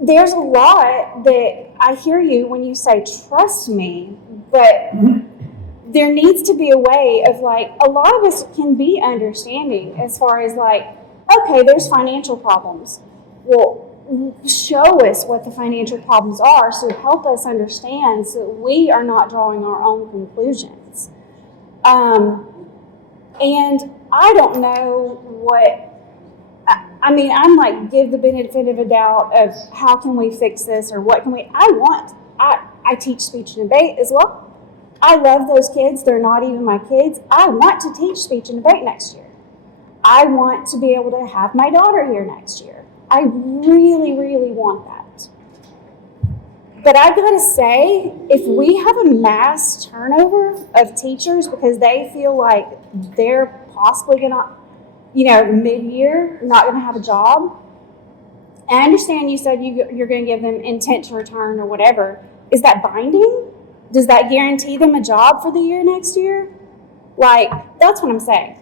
there's a lot that I hear you when you say, trust me, but there needs to be a way of like, a lot of us can be understanding as far as like, okay, there's financial problems. Well, show us what the financial problems are, so help us understand so that we are not drawing our own conclusions. And I don't know what, I mean, I'm like, give the benefit of a doubt of how can we fix this or what can we, I teach speech and debate as well. I love those kids. They're not even my kids. I want to teach speech and debate next year. I want to be able to have my daughter here next year. I really, really want that. But I gotta say, if we have a mass turnover of teachers because they feel like they're possibly gonna, mid-year, not gonna have a job. I understand you said you're gonna give them intent to return or whatever. Is that binding? Does that guarantee them a job for the year next year? Like, that's what I'm saying.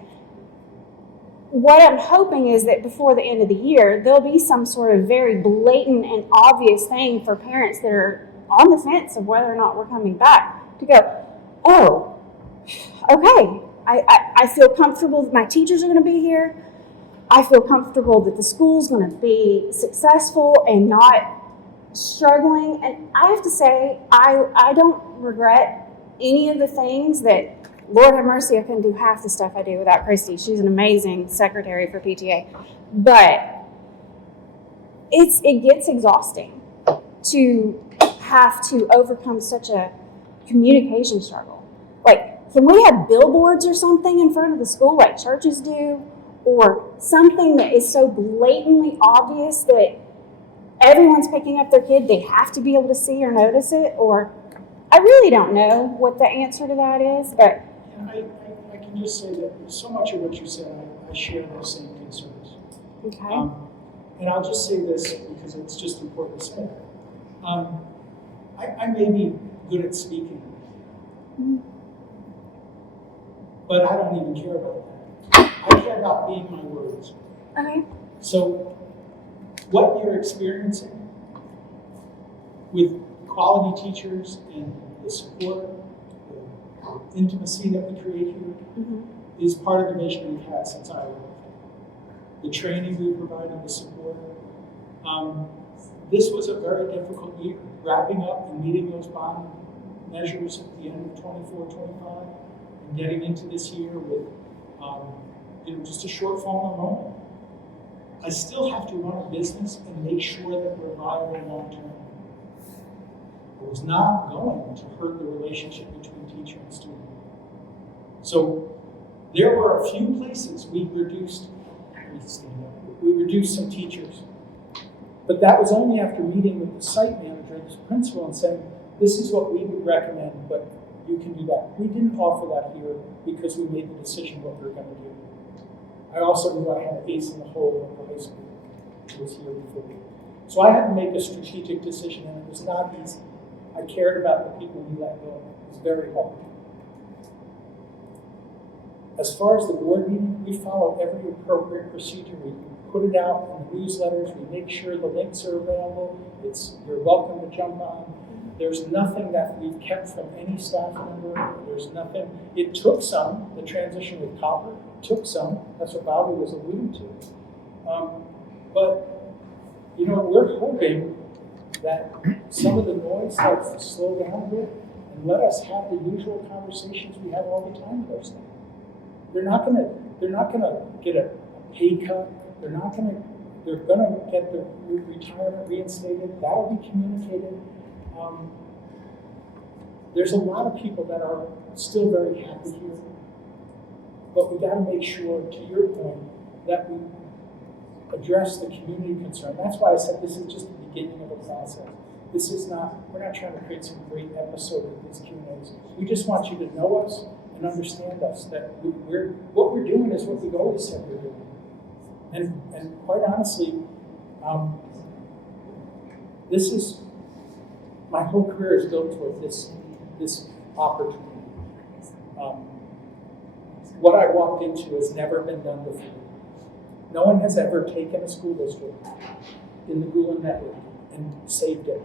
What I'm hoping is that before the end of the year, there'll be some sort of very blatant and obvious thing for parents that are on the fence of whether or not we're coming back to go, oh, okay, I feel comfortable that my teachers are going to be here. I feel comfortable that the school's going to be successful and not struggling. And I have to say, I don't regret any of the things that, Lord have mercy, I couldn't do half the stuff I do without Christy. She's an amazing secretary for PTA. But it gets exhausting to have to overcome such a communication struggle. Like, can we have billboards or something in front of the school like churches do? Or something that is so blatantly obvious that everyone's picking up their kid, they have to be able to see or notice it? Or I really don't know what the answer to that is, but I can just say that so much of what you said, I share those same concerns. okay. And I'll just say this because it's just important to say. I may be good at speaking, but I don't even care about that. I care about being my words. Okay. So what you're experiencing with quality teachers and the support, the intimacy that we create here, is part of the vision we've had since I arrived. The training we provided, the support. This was a very difficult year, wrapping up and meeting those bond measures at the end of 24, 25, and getting into this year with just a shortfall in the moment. I still have to run a business and make sure that we're viable long term. It was not going to hurt the relationship between teacher and student. So there were a few places we reduced some teachers. But that was only after meeting with the site manager, the principal, and saying, this is what we would recommend, but you can do that. We didn't offer that here because we made the decision what we were going to do. I also knew I had an ace in the hole of the high school who was here before me. So I had to make a strategic decision, and it was not easy. I cared about the people we let go. It was very hard. As far as the board meeting, we follow every appropriate procedure. We put it out in the newsletters. We make sure the links are available. You're welcome to jump on. There's nothing that we've kept from any staff member. There's nothing. It took some, the transition with copper, took some. That's what Bobby was alluding to. But, we're hoping that some of the noise starts to slow down a bit and let us have the usual conversations we have all the time with our staff. They're not gonna get a pay cut. They're gonna get the retirement reinstated. That'll be communicated. there's a lot of people that are still very happy here. But we gotta make sure, to your point, that we address the community concern. That's why I said this is just the beginning of a process. This is not, we're not trying to create some great episode of these Q&As. We just want you to know us and understand us, that what we're doing is what we've always said we're doing. And quite honestly, this is, my whole career is built toward this opportunity. What I walked into has never been done before. No one has ever taken a school district in the Gulen network and saved it.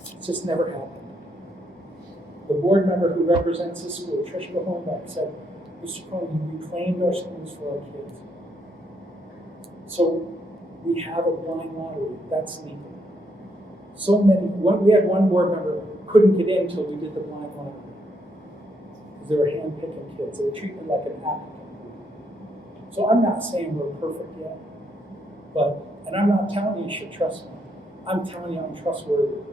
It's just never happened. The board member who represents the school, Tricia Holmbeck, said, Mr. Cronin, we reclaimed our schools for our kids. So we have a blind lottery, that's legal. So many, we had one board member who couldn't get in until we did the blind lottery. Because they were hand-picking kids, they were treating them like an applicant. So I'm not saying we're perfect yet, and I'm not telling you should trust me. I'm telling you I'm trustworthy.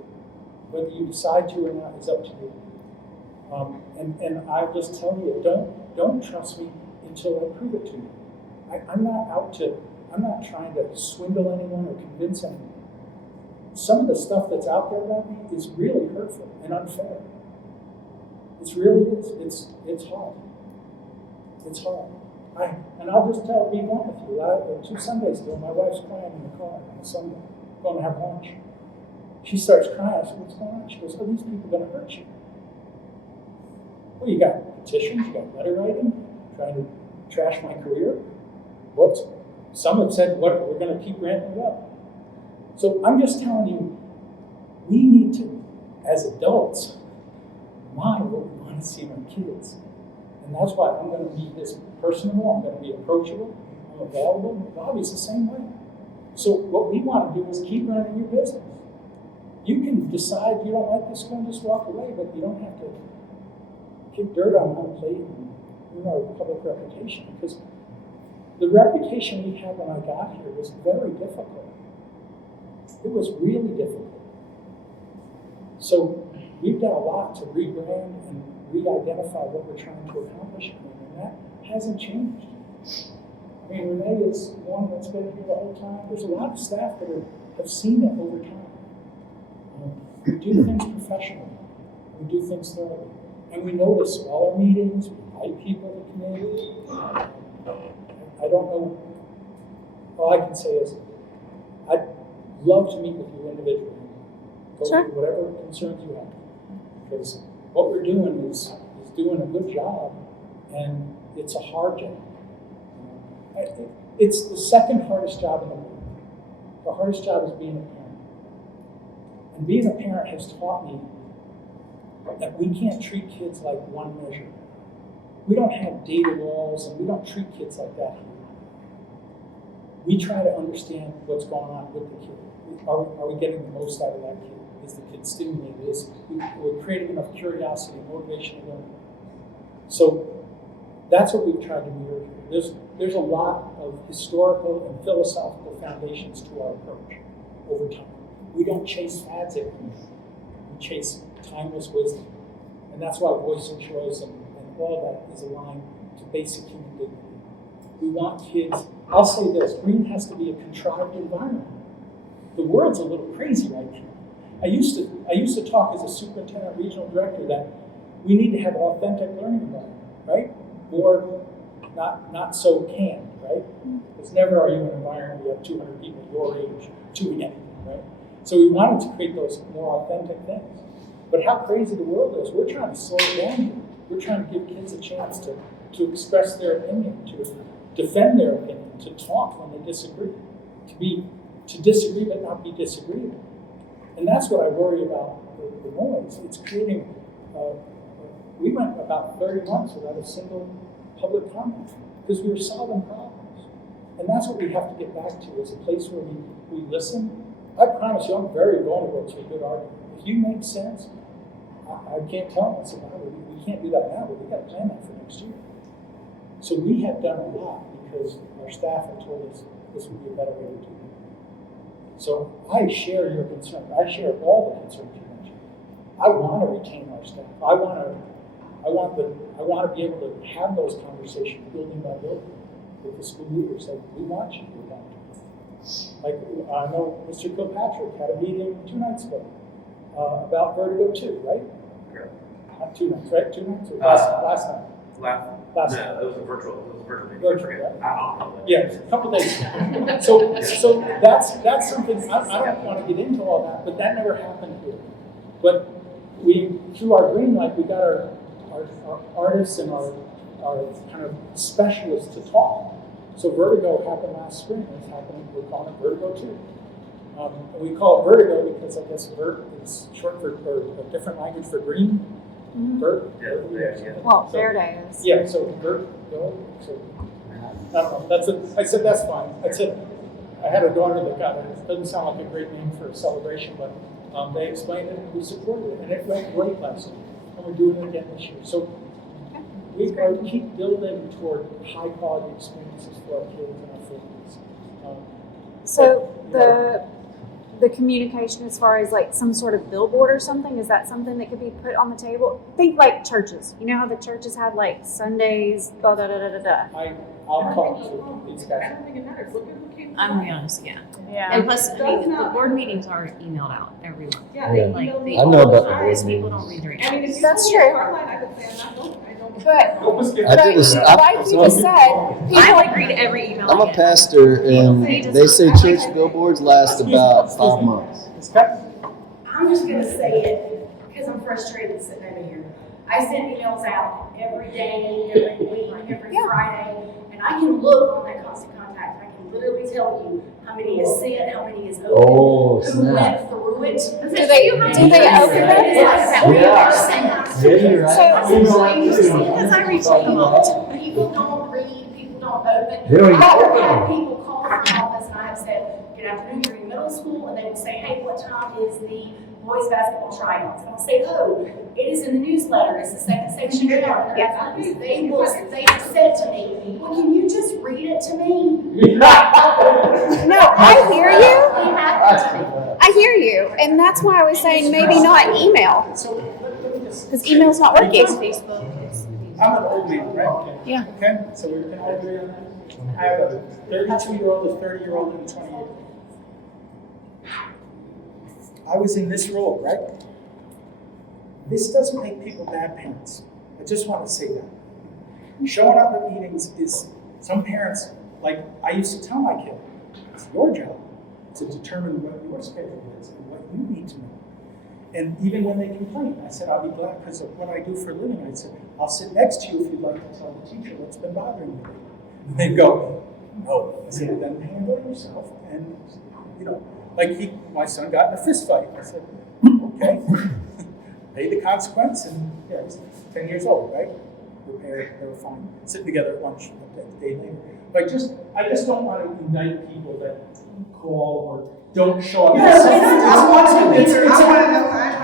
Whether you decide to or not is up to you. And I'll just tell you, don't trust me until I prove it to you. I'm not trying to swindle anyone or convince anyone. Some of the stuff that's out there about me is really hurtful and unfair. It really is. It's hard. It's hard. And I'll just be blunt with you. 2 Sundays ago, my wife's crying in the car on a Sunday, going to have lunch. She starts crying. I said, what's going on? She goes, are these people going to hurt you? Well, you got petitions, you got letter writing, trying to trash my career. Some have said, we're going to keep ramping it up. So I'm just telling you, we need to, as adults, mind what we want to see in our kids. And that's why I'm going to be this personable, I'm going to be approachable, I'm available. Bobby's the same way. So what we want to do is keep running your business. You can decide you don't like this school and just walk away, but you don't have to kick dirt on my plate and ruin our public reputation. Because the reputation we had when I got here was very difficult. It was really difficult. So we've done a lot to rebrand and re-identify what we're trying to accomplish, and that hasn't changed. I mean, Renee is one that's been here the whole time. There's a lot of staff that have seen it over time. We do things professionally. We do things thoroughly. And we notice all our meetings, we invite people to come in. I don't know, all I can say is, I'd love to meet with you individually. Go through whatever concerns you have. Because what we're doing is doing a good job, and it's a hard job. It's the second hardest job in the world. The hardest job is being a parent. And being a parent has taught me that we can't treat kids like one measure. We don't have data walls, and we don't treat kids like that here. We try to understand what's going on with the kid. Are we getting the most out of that kid? Is the kid stimulated? We're creating enough curiosity, motivation, and learning. So that's what we've tried to mirror here. There's a lot of historical and philosophical foundations to our approach over time. We don't chase fads anymore. We chase timeless wisdom. And that's why voice and choice and all that is aligned to basic human dignity. We want kids, I'll say this, green has to be a contrived environment. The world's a little crazy right now. I used to talk as a superintendent regional director that we need to have an authentic learning environment, right? Or not so canned, right? Because never are you in an environment where you have 200 people your age doing anything, right? So we wanted to create those more authentic things. But how crazy the world is, we're trying to slow it down here. We're trying to give kids a chance to express their opinion, to defend their opinion, to talk when they disagree, to disagree but not be disagreeable. And that's what I worry about the noise. It's creating, we went about 30 months without a single public comment because we were solving problems. And that's what we have to get back to, is a place where we listen. I promise you, I'm very vulnerable to a good argument. If you make sense, I can't tell them, I said, we can't do that now, but we got to plan that for next year. So we have done a lot because our staff have told us this would be a better way to do it. So I share your concern. I share all the concerns you mentioned. I want to retain our staff. I want to be able to have those conversations building by building with the school leaders. Like, we want you to want to. Like, I know Mr. Kilpatrick had a meeting 2 nights ago about Vertigo 2, right? Not 2 nights, right? 2 nights or last night? Last night. No, it was a virtual meeting. Virtual, I forget. I don't know. Yeah, a couple days ago. So that's something, I don't want to get into all that, but that never happened here. But through our green light, we got our artists and our kind of specialists to talk. So Vertigo happened last spring, it's happening, we're calling it Vertigo 2. And we call it Vertigo because I guess it's short for, or a different language for green. Vert? Yeah. Well, Verde is. Yeah, so Vertigo, so, I don't know, I said, that's fine. I said, I had a daughter that got it. It doesn't sound like a great name for a celebration, but they explained it and we supported it. And it went great last year. And we're doing it again this year. So we are keep building toward high quality experiences for our kids and our families. So the communication as far as like some sort of billboard or something, is that something that could be put on the table? Think like churches. You know how the churches have like Sundays, da da da da da. I'll talk to these guys. I'm gonna be honest, yeah. Yeah. And plus, I mean, the board meetings are emailed out every month. Yeah, Like, they I know about the board people don't read their emails. I mean, if you That's told true. me Caroline, I could say I don't. But I did this. like you just said, I people like read every email. I'm a I get. pastor, and they say church billboards last about 5 months. I'm just gonna say it because I'm frustrated sitting over here. I send emails out every day, every week, every Friday, and I can look on that constant contact. I can literally tell you how many is sent, how many is open, Oh, who snap. went through it. do they open them? Because I reach people don't read, people don't open. They don't even I've open had them. people call the front office and I have said, good afternoon, you're in middle school, and they will say, hey, what time is the boys basketball tryouts? And I'll say, oh, it is in the newsletter, it's the second section down. They have said to me, well, can you just read it to me? No, I hear you. It happened to me. I hear you, and that's why I was saying maybe not email, because email's not working. I'm an old man, right? Yeah. Okay, so we can all agree on that. I have a 32-year-old, a 30-year-old, and a 28-year-old. I was in this role, right? This doesn't make people bad parents. I just want to say that. Showing up at meetings is, some parents, like I used to tell my kid, it's your job to determine what your schedule is and what you need to know. And even when they complain, I said, I'll be glad, because of what I do for a living. I said, I'll sit next to you if you'd like to tell the teacher what's been bothering me. And they'd go, no. I said, then handle it yourself. And, you know, like my son got in a fist fight. I said, okay, pay the consequence. And yeah, he's 10 years old, right? They were fine, sitting together at lunch a day later. But I just don't want to indict people that call or don't show up. I want to know.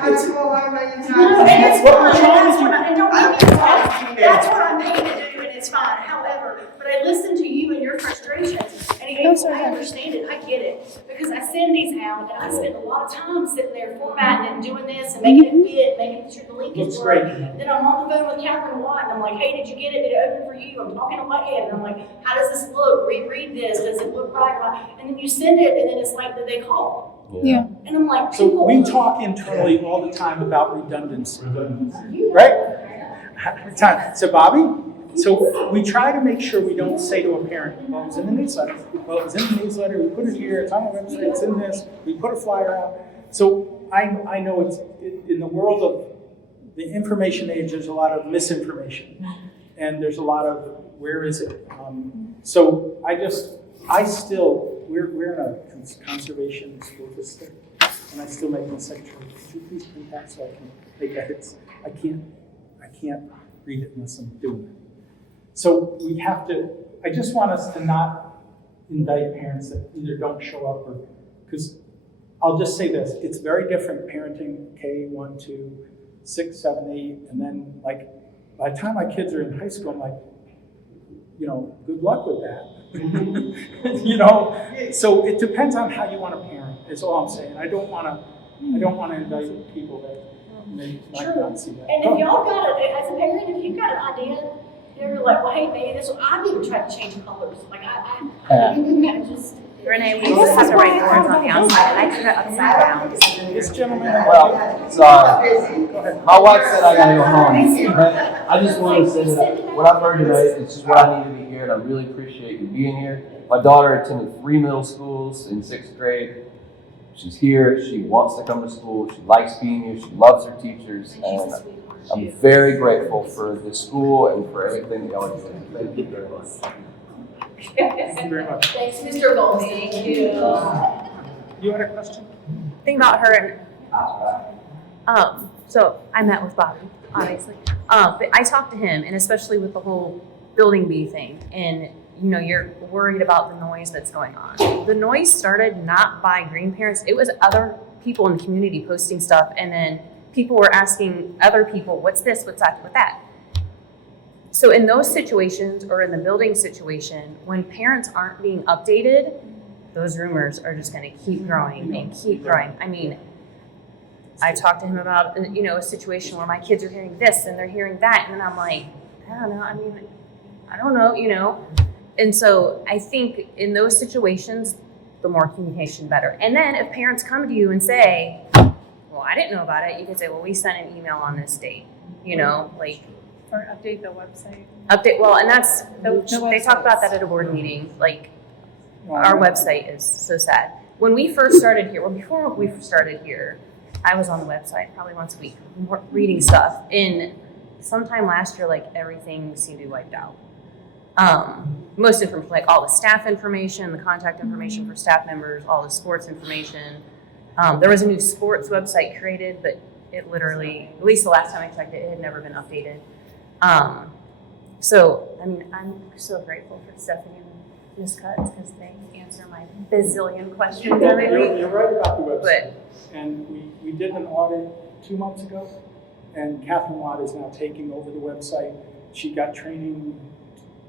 I do a lot of writing time. And it's what we're trying to do. fine, and don't get me wrong, that's what I'm paid to do, and it's fine. However, but I listen to you and your frustrations, and again, I understand it, I get it. Because I send these out, and I spend a lot of time sitting there formatting and doing this, and making it fit, making sure the link is Looks right. great. Then I'm on the phone with Catherine Watt, and I'm like, hey, did you get it? Did it open for you? I'm talking on my head, and I'm like, how does this look? Reread this, does it look right? And then you send it, and then it's like, did they call? Yeah. And I'm like, So people. we talk internally all the time about redundancy, right? So Bobby, so we try to make sure we don't say to a parent, well, it's in the newsletter. Well, it's in the newsletter, we put it here, it's on the website, it's in this, we put a flyer out. So I know it's, in the world of the information age, there's a lot of misinformation. And there's a lot of, where is it? So we're in a conservation school district, and I still make my secretary, could you please print that so I can make edits? I can't read it unless I'm doing it. So we have to, I just want us to not indict parents that either don't show up or, because I'll just say this, it's very different parenting K1, 2, 6, 7, 8, and then like, by the time my kids are in high school, I'm like, you know, good luck with that. You know, so it depends on how you want to parent, is all I'm saying. I don't want to indict people that, may might True. not see that. And if y'all got it, as a parent, if you've got an idea, you're like, well, hey, maybe this, I've even tried to change colors, like I just. Renee, we used to have to write boards on the outside, and I turned it upside down. This gentleman. Well, so, my wife said I gotta go home, but I just want to say that what I've heard tonight is just what I needed to hear, and I really appreciate you being here. My daughter attended 3 middle schools in 6th grade. She's here, she wants to come to school, she likes being here, she loves her teachers, and I'm very grateful for the school and for everything that y'all are doing. Thank you very much. Thank you very much. Thanks, Mr. Goldstein. Thank you. You had a question? Thing about her, so I met with Bobby, obviously. But I talked to him, and especially with the whole building B thing, and you know, you're worried about the noise that's going on. The noise started not by green parents, it was other people in the community posting stuff, and then people were asking other people, what's this, what's that, what's that? So in those situations, or in the building situation, when parents aren't being updated, those rumors are just gonna keep growing and keep growing. I mean, I talked to him about, you know, a situation where my kids are hearing this and they're hearing that, and then I'm like, I don't know, you know? And so I think in those situations, the more communication, better. And then if parents come to you and say, well, I didn't know about it, you can say, well, we sent an email on this date, you know, like. Or update the website. Well, and that's, The they talked about that at a board meeting, like, our website is so sad. When we first started here, well, before we started here, I was on the website probably once a week, reading stuff. And sometime last year, like, everything seemed to be wiped out. Most information, like all the staff information, the contact information for staff members, all the sports information. There was a new sports website created, but it literally, at least the last time I checked it, it had never been updated. So, I mean, I'm so grateful for Stephanie and Ms. Cutts because they answer my bazillion questions every week. You're right about the website. And we did an audit 2 months ago, and Catherine Watt is now taking over the website. She got training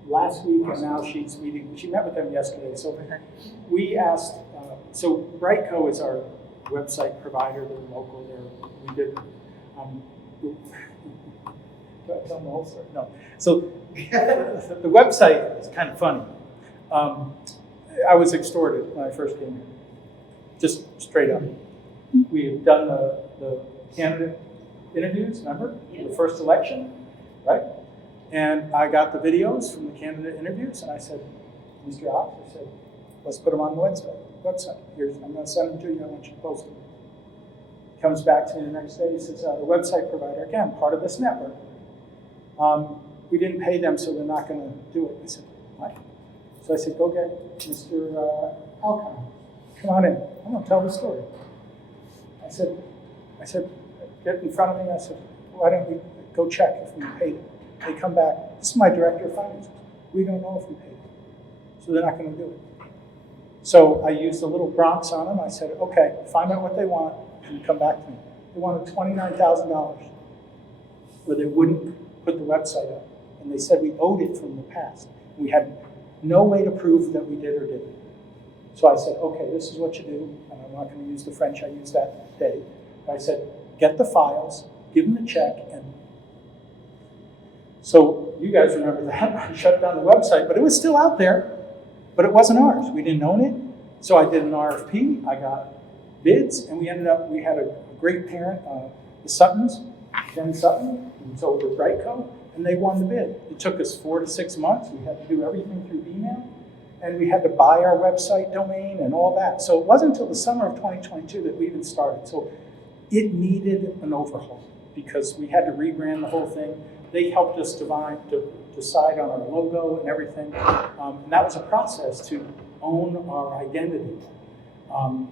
last week, and now she's meeting. She met with them yesterday. So we asked, so Brightco is our website provider. They're local. We did, do I tell them the whole story? No. So the website is kind of funny. I was extorted when I first came here, just straight up. We had done the candidate interviews, remember? The first election, right? And I got the videos from the candidate interviews, and I said, Mr. Ox, I said, let's put them on the website. Here's, I'm going to send them to you. I want you to post them. Comes back to me the next day. He says, the website provider, again, part of this network, we didn't pay them, so they're not going to do it. I said, why? So I said, go get Mr. Alcon. Come on in. I'm going to tell the story. I said, get in front of me. I said, why don't we go check if we paid it? They come back. This is my director of finance. We don't know if we paid it. So they're not going to do it. So I used a little Bronx on them. I said, okay, find out what they want and come back to me. They wanted $29,000 where they wouldn't put the website up. And they said we owed it from the past. We had no way to prove that we did or didn't. So I said, okay, this is what you do. And I'm not going to use the French I used that day. But I said, get the files, give them the check, and so you guys remember that. I shut down the website, but it was still out there, but it wasn't ours. We didn't own it. So I did an RFP. I got bids, and we had a great parent, the Suttons, Jen Sutton, who's over at Brightco, and they won the bid. It took us 4 to 6 months. We had to do everything through email, and we had to buy our website domain and all that. So it wasn't until the summer of 2022 that we even started. So it needed an overhaul because we had to rebrand the whole thing. They helped us decide on our logo and everything. And that was a process to own our identity.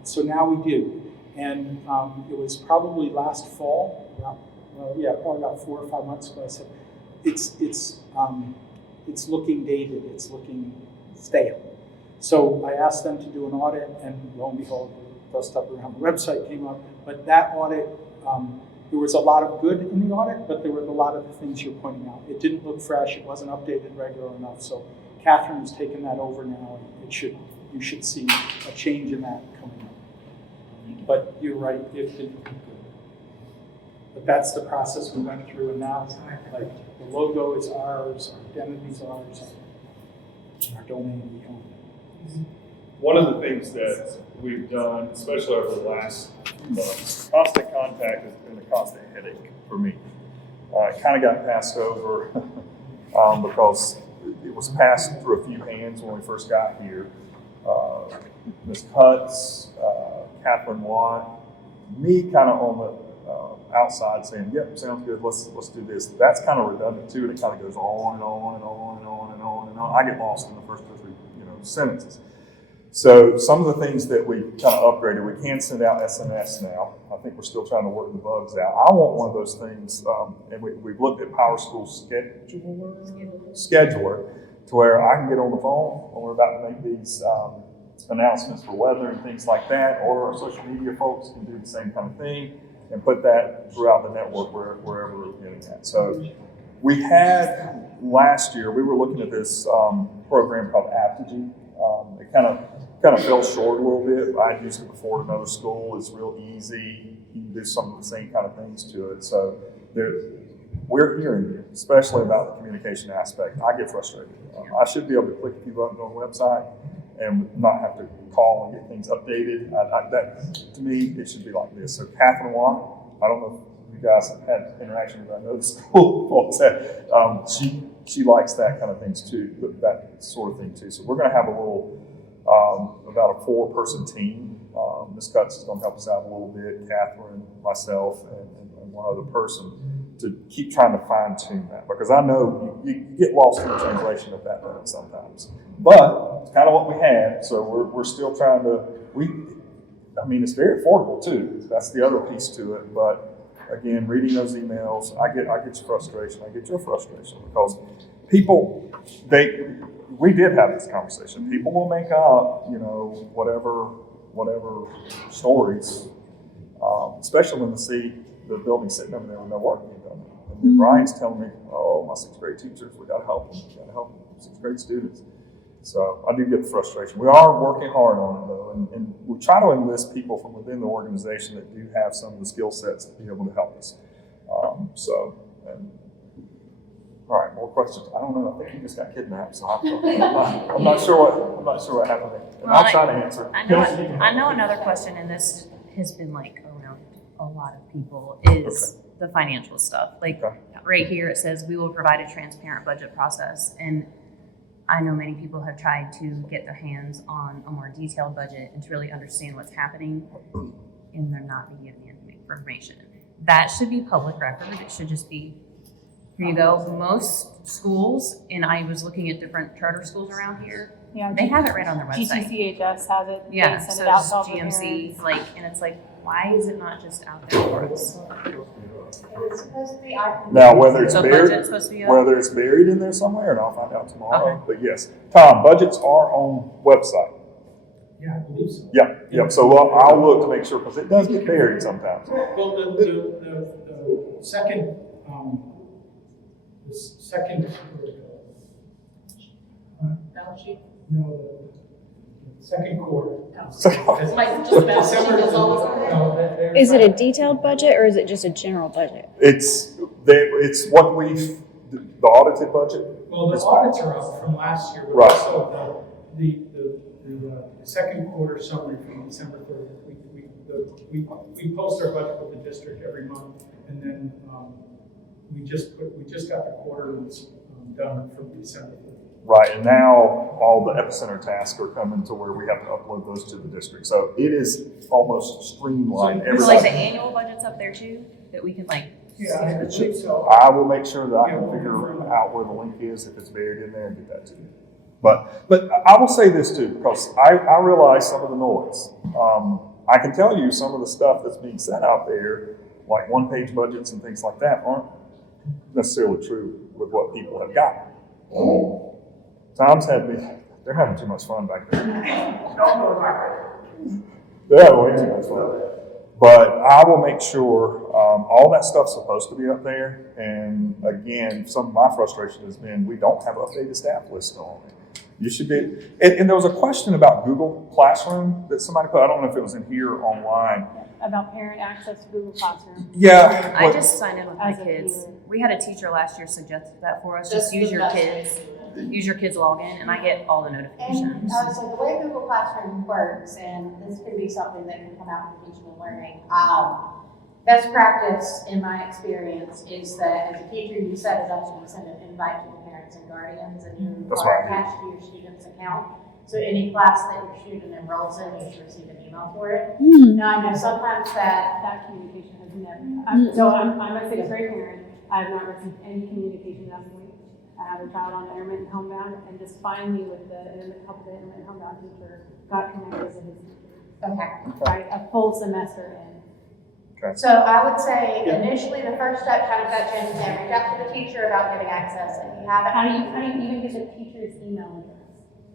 So now we do. And it was probably last fall, probably about 4 or 5 months ago, I said, it's looking dated, it's looking stale. So I asked them to do an audit, and lo and behold, the stuff around the website came up. But that audit, there was a lot of good in the audit, but there were a lot of the things you're pointing out. It didn't look fresh, it wasn't updated regular enough. So Catherine has taken that over now, and you should see a change in that coming up. But you're right, it didn't look good. But that's the process we went through, and now, like, the logo is ours, our identity's ours, our domain we own. One of the things that we've done, especially over the last few months, constant contact has been a constant headache for me. It kind of got passed over because it was passed through a few hands when we first got here. Ms. Cutts, Catherine Watt, me kind of on the outside saying, yep, sounds good, let's do this. That's kind of redundant too, and it kind of goes on and on and on and on and on and on. I get lost in the first 2 or 3 sentences. So some of the things that we kind of upgraded, we can send out SMS now. I think we're still trying to work the bugs out. I want one of those things, and we've looked at Power School Scheduler to where I can get on the phone when we're about to make these announcements for weather and things like that, or our social media folks can do the same kind of thing and put that throughout the network wherever we're getting at. So we had last year, we were looking at this program called Aptitude. It kind of fell short a little bit. I used it before at another school. It's real easy. You can do some of the same kind of things to it. So we're hearing you, especially about the communication aspect. I get frustrated. I should be able to click a few buttons on the website and not have to call and get things updated. That, to me, it should be like this. So Catherine Watt, I don't know if you guys have had interaction with her. I know the school folks have. She likes that kind of things too, that sort of thing too. So we're going to have a little, about a 4-person team. Ms. Cutts is going to help us out a little bit, Catherine, myself, and one other person to keep trying to fine tune that, because I know you get lost in the translation of that sometimes. But it's kind of what we had, so we're still trying to, it's very affordable too. That's the other piece to it, but again, reading those emails, I get your frustration. I get your frustration because people, we did have this conversation. People will make up, whatever stories, especially when they see the building sitting over there with no work being done. And then Brian's telling me, oh, my 6th grade teachers, we got to help them. We got to help them, 6th grade students. So I do get the frustration. We are working hard on it though, and we try to enlist people from within the organization that do have some of the skill sets to be able to help us. All right, more questions. I don't know. I think he just got kidnapped, so I'm not sure what happened there. And I'll try to answer. I know another question, and this has been a lot of people is the financial stuff. Right here it says we will provide a transparent budget process, and I know many people have tried to get their hands on a more detailed budget and to really understand what's happening, and they're not being given the information. That should be public record. It should just be, here you go. Most schools, and I was looking at different charter schools around here, they have it right on their website. GTCHS has it. Yeah, They send so it out does to all the GMC, parents. and it's like, why is it not just out there for us? It's supposed to be our. Now, whether it's budget's supposed to be up? whether it's buried in there somewhere, and I'll find out tomorrow. Okay. But yes, Tom, budgets are on website. Yeah, I believe so. Yep. So I'll look to make sure, because it does get buried sometimes. Well, the second, Balance sheet. no, the second quarter. Like, just about, she does all this. Is it a detailed budget or is it just a general budget? It's what the audited budget. Well, the audits are up from last year, but Right. also the second quarter summary from December 30th. We post our budget with the district every month, and then we just got the quarter done from December 30th. Right, and now all the epicenter tasks are coming to where we have to upload those to the district. So it is almost streamlined. So like the annual budget's up there too, that we can Yeah, I believe so. I will make sure that I can figure out where the link is, if it's buried in there, and get that to you. But I will say this too, because I realize some of the noise. I can tell you some of the stuff that's being said out there, like one-page budgets and things like that, aren't necessarily true with what people have got. Tom's they're having too much fun back there. They're having way too much fun. But I will make sure all that stuff's supposed to be up there. And again, some of my frustration has been we don't have updated staff list on it. You should be, and there was a question about Google Classroom that somebody put, I don't know if it was in here or online. about parent access to Google Classroom? Yeah. I just signed in with my As a kids. peer. We had a teacher last year suggest that for us. That's Just use the your best way kids. to do it. Use your kids login, and I get all the And notifications. so the way Google Classroom works, and this could be something that can come out from teaching and learning, best practice in my experience is that as a teacher, you set it up and you send an invite to the parents and guardians, and you That's are right. attached to your student's account. So any class that your student enrolls in, you should receive an email for it. Now, I know sometimes That communication has never, so I'm a sixth grade parent. I have not received any communication that week. I have a child on intermittent homebound, and just finally with the intermittent homebound teacher, got connected to his teacher. okay. Right, a full semester in. So I would say initially the first step, kind of got Jen said, reach out to the teacher about getting access. If you haven't, How do you even get the teacher's email address?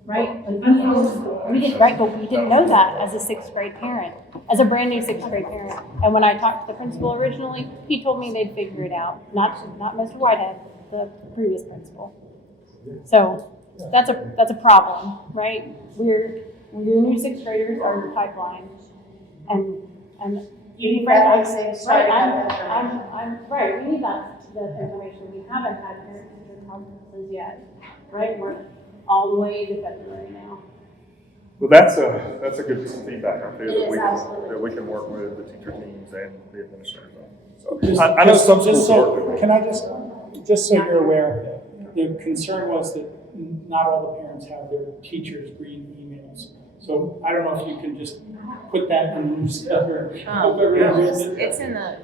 Right? Like, we didn't, right, but we didn't know that as a sixth grade parent, as a brand new sixth grade parent. And when I talked to the principal originally, he told me they'd figure it out. Not Mr. Whitehead, the previous principal. So that's a problem, right? We're new sixth graders are the pipeline, and you need that basic right. starting information. I'm right. We need that information. We haven't had parent-teacher conferences yet, right? We're all the way to February now. Well, that's a good piece of feedback, I feel, It is, absolutely. that we can work with the teacher teams and the administrators on. So, I know some schools work with it. Can I just so you're aware, the concern was that not all the parents have their teachers' green emails. So I don't know if you can just put that in the newsletter. It's in the.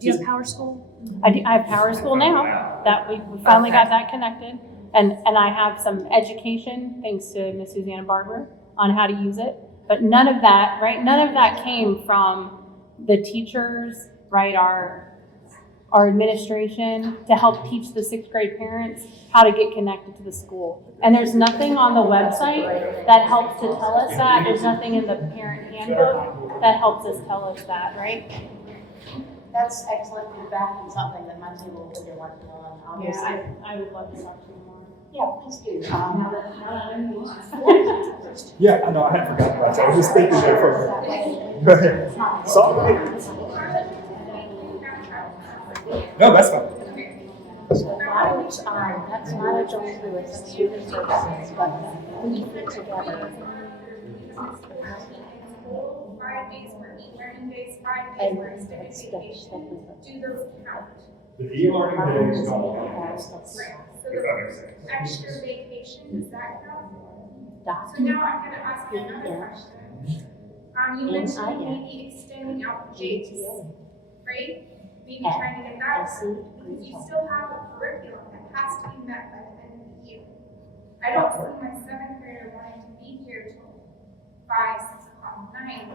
Do you have Power School? I have Power School now. That we finally got that connected, and I have some education thanks to Miss Susanna Barber on how to use it. But none of that, right? None of that came from the teachers, right? Our administration to help teach the sixth grade parents how to get connected to the school. And there's nothing on the website that helps to tell us that. There's nothing in the parent handbook that helps us tell us that, right? That's excellent feedback and something that my team will be working on, obviously. Yeah, I would love to talk to you more. Yeah, please do. Now that I'm here. Yeah, I know, I had forgotten about that. I was just thinking there for a minute. Go ahead. Sorry. No, that's fine. That's mileage only with student services, but we put together 5 days for e-learning days, 5 days for extended vacation. Do those count? The e-learning days don't count. Right, so If that makes sense. the extra vacation, does that count? So now I'm gonna ask you another question. You mentioned maybe extending out the dates, right? Maybe trying to get that, because you still have a curriculum that has to be met by the end of the year. I don't see my seventh grader wanting to be here till 5, 6 o'clock at night.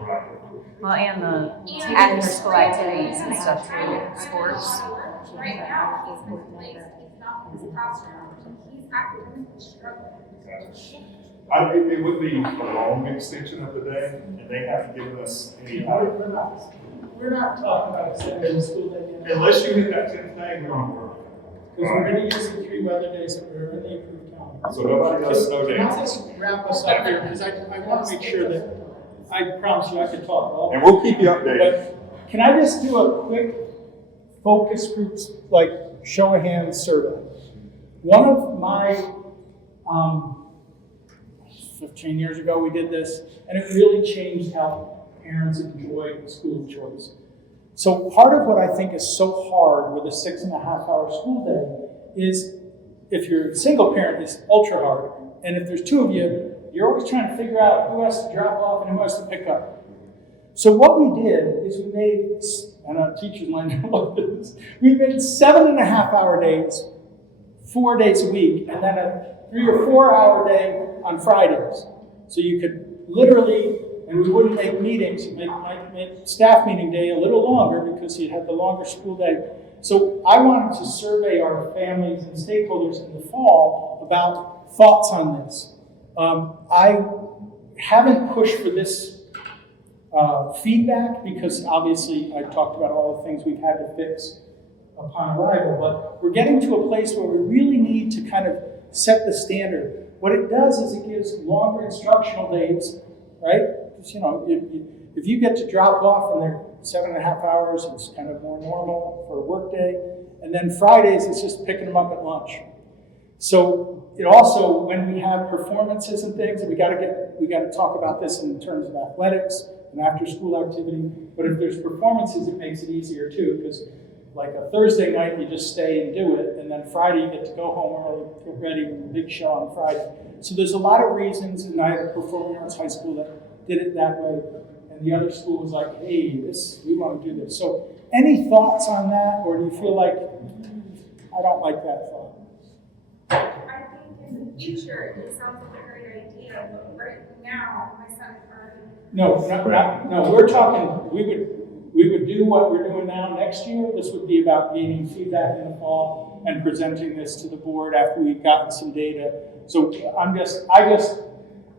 Well, and the after-school activities and stuff too, sports. Right now, he's misplaced, he's not in his classroom, and he's academically struggling. It would be a long extension of the day, and they haven't given us any time. We're not talking about extending the school day yet. Unless you hit that 10th day, we're on work. Because we're gonna use the 3 weather days that were in the approved calendar. So nobody does snow Can I days. just wrap us up here, because I want to make sure that, I promise you I could talk all. And we'll keep you updated. But can I just do a quick focus groups, like show of hands survey? One of my, 15 years ago we did this, and it really changed how parents enjoy school choice. So part of what I think is so hard with a 6.5-hour school day is, if you're a single parent, it's ultra hard. And if there's 2 of you, you're always trying to figure out who has to drop off and who has to pick up. So what we did is we made, and our teachers might love this, we made 7.5-hour days, 4 days a week, and then a 3 or 4 hour day on Fridays. So you could literally, and we wouldn't make meetings, might make staff meeting day a little longer because you had the longer school day. So I wanted to survey our families and stakeholders in the fall about thoughts on this. I haven't pushed for this feedback because obviously I talked about all the things we've had to fix upon arrival, but we're getting to a place where we really need to kind of set the standard. What it does is it gives longer instructional days, right? Because, if you get to drop off and they're 7.5 hours, it's kind of more normal for a work day. And then Fridays, it's just picking them up at lunch. So it also, when we have performances and things, we got to talk about this in terms of athletics and after school activity. But if there's performances, it makes it easier too, because like a Thursday night, you just stay and do it, and then Friday you get to go home early, get ready for the big show on Friday. So there's a lot of reasons, and I had a performing arts high school that did it that way, and the other school was like, hey, we want to do this. So any thoughts on that, or do you feel like, I don't like that thought? I think in the future, it sounds like a great idea, but right now, my son is already. No, we're talking, we would do what we're doing now next year. This would be about gaining feedback in the fall and presenting this to the board after we've gotten some data. So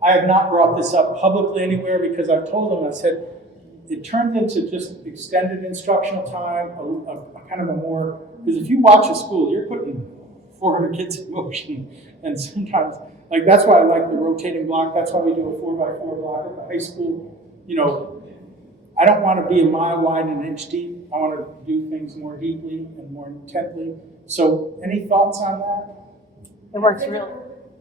I have not brought this up publicly anywhere because I've told them, I said, it turned into just extended instructional time, a kind of a more, because if you watch a school, you're putting 400 kids in motion. And sometimes, like, that's why I like the rotating block. That's why we do a 4x4 block at the high school. You know, I don't want to be a mile wide and an inch deep. I want to do things more deeply and more intently. So any thoughts on that? It works really.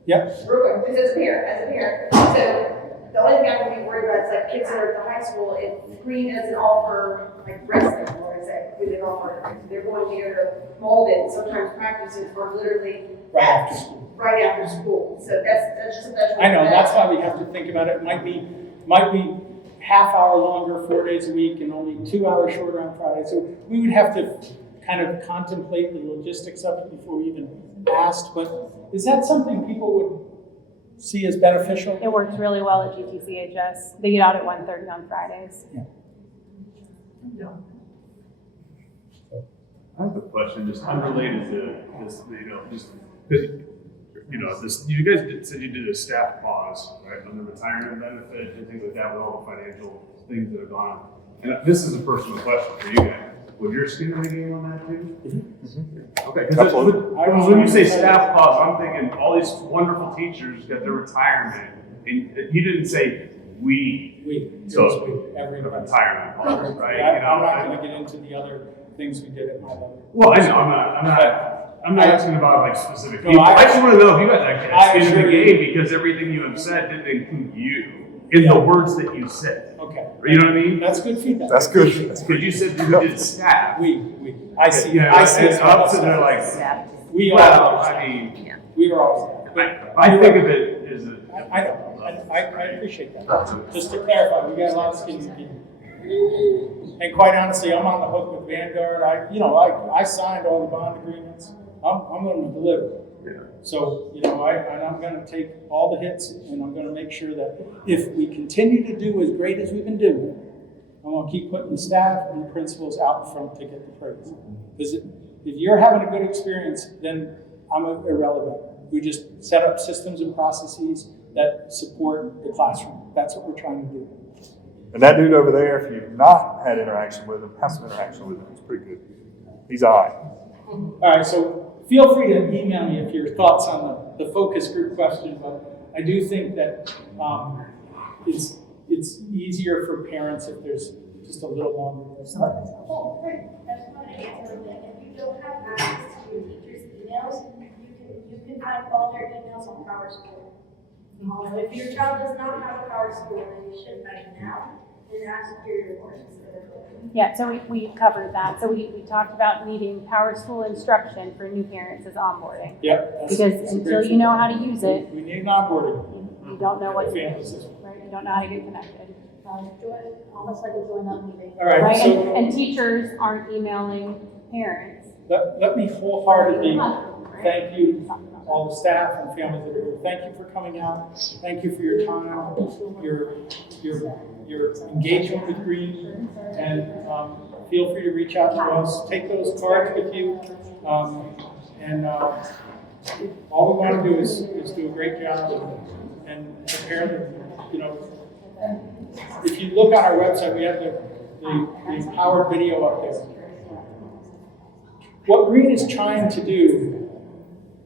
Yep. Real quick, because as a parent, so the only thing I would be worried about is like kids that are at the high school, if Green doesn't offer like wrestling, or is that we didn't offer, they're going to go to molded, sometimes practices are literally Right after school. right after school. So that's just a special. I know, that's why we have to think about it. It might be half hour longer, 4 days a week, and only 2 hours shorter on Friday. So we would have to kind of contemplate the logistics of it before we even asked. But is that something people would see as beneficial? It works really well at GTCHS. They get out at 1:30 on Fridays. Yeah. I have a question just unrelated to this, just because, this, you guys said you did a staff pause, right, on the retirement benefit and things like that with all the financial things that have gone on. And this is a personal question for you guys. Would your skin in the game on that too? Mm-hmm. Okay, because when you say staff pause, I'm thinking all these wonderful teachers got their retirement, and you didn't say so every retirement pause, right? I'm not going to get into the other things we did at my level. Well, I know, I'm not asking about like specific people. I just want to know if you guys actually had skin in the game because everything you have said didn't include you in the words that you said. Okay. You know what I mean? That's good feedback. That's good. Because you said you did staff. I see. Yeah, I see. I'm sitting there like, we well, are. I mean, we are all staff. I think of it as a. I know. I appreciate that. Just to clarify, we got a lot of skin in the game. And quite honestly, I'm on the hook with Vanguard. I signed all the bond agreements. I'm going to deliver. Yeah. So, I'm going to take all the hits, and I'm going to make sure that if we continue to do as great as we've been doing, I'm going to keep putting the staff and the principals out front to get the praise. Because if you're having a good experience, then I'm irrelevant. We just set up systems and processes that support the classroom. That's what we're trying to do. And that dude over there, if you've not had interaction with him, have some interaction with him. He's pretty good. He's all right. All right, so feel free to email me if your thoughts on the focus group question, but I do think that it's easier for parents if there's just a little longer. Oh, great. I just wanted to answer that. If you don't have access to your teacher's emails, you can find all their emails on PowerSchool. If your child does not have a PowerSchool, then you should find it now and ask Superior Board instead of it. Yeah, so we covered that. So we talked about needing PowerSchool instruction for new parents as onboarding. Yep. Because until you know how to use it, we need an onboarding. You don't know what to do. Right? You don't know how to get connected. Almost like a join-up meeting. All right. Right? So And teachers aren't emailing parents. let me wholeheartly thank you, all the staff and families that are here. Thank you for coming out. Thank you for your time, your engagement with Green, and feel free to reach out to us. Take those cards with you, and all we want to do is do a great job and prepare them. If you look on our website, we have the powered video up there. What Green is trying to do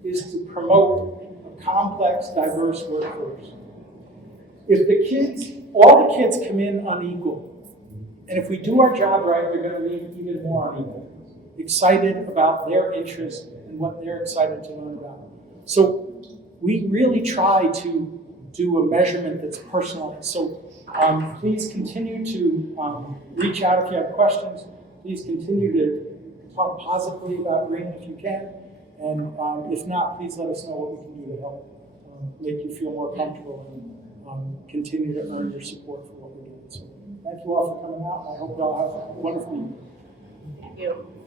is to promote a complex, diverse workforce. If all the kids come in unequal, And if we do our job right, they're going to read even more on email, excited about their interest and what they're excited to learn about. So we really try to do a measurement that's personalized. So please continue to reach out if you have questions. Please continue to talk positively about Green if you can. And if not, please let us know what we can do to help make you feel more comfortable and continue to earn your support for what we're doing. So thank you all for coming out. I hope you all have a wonderful evening. Thank you.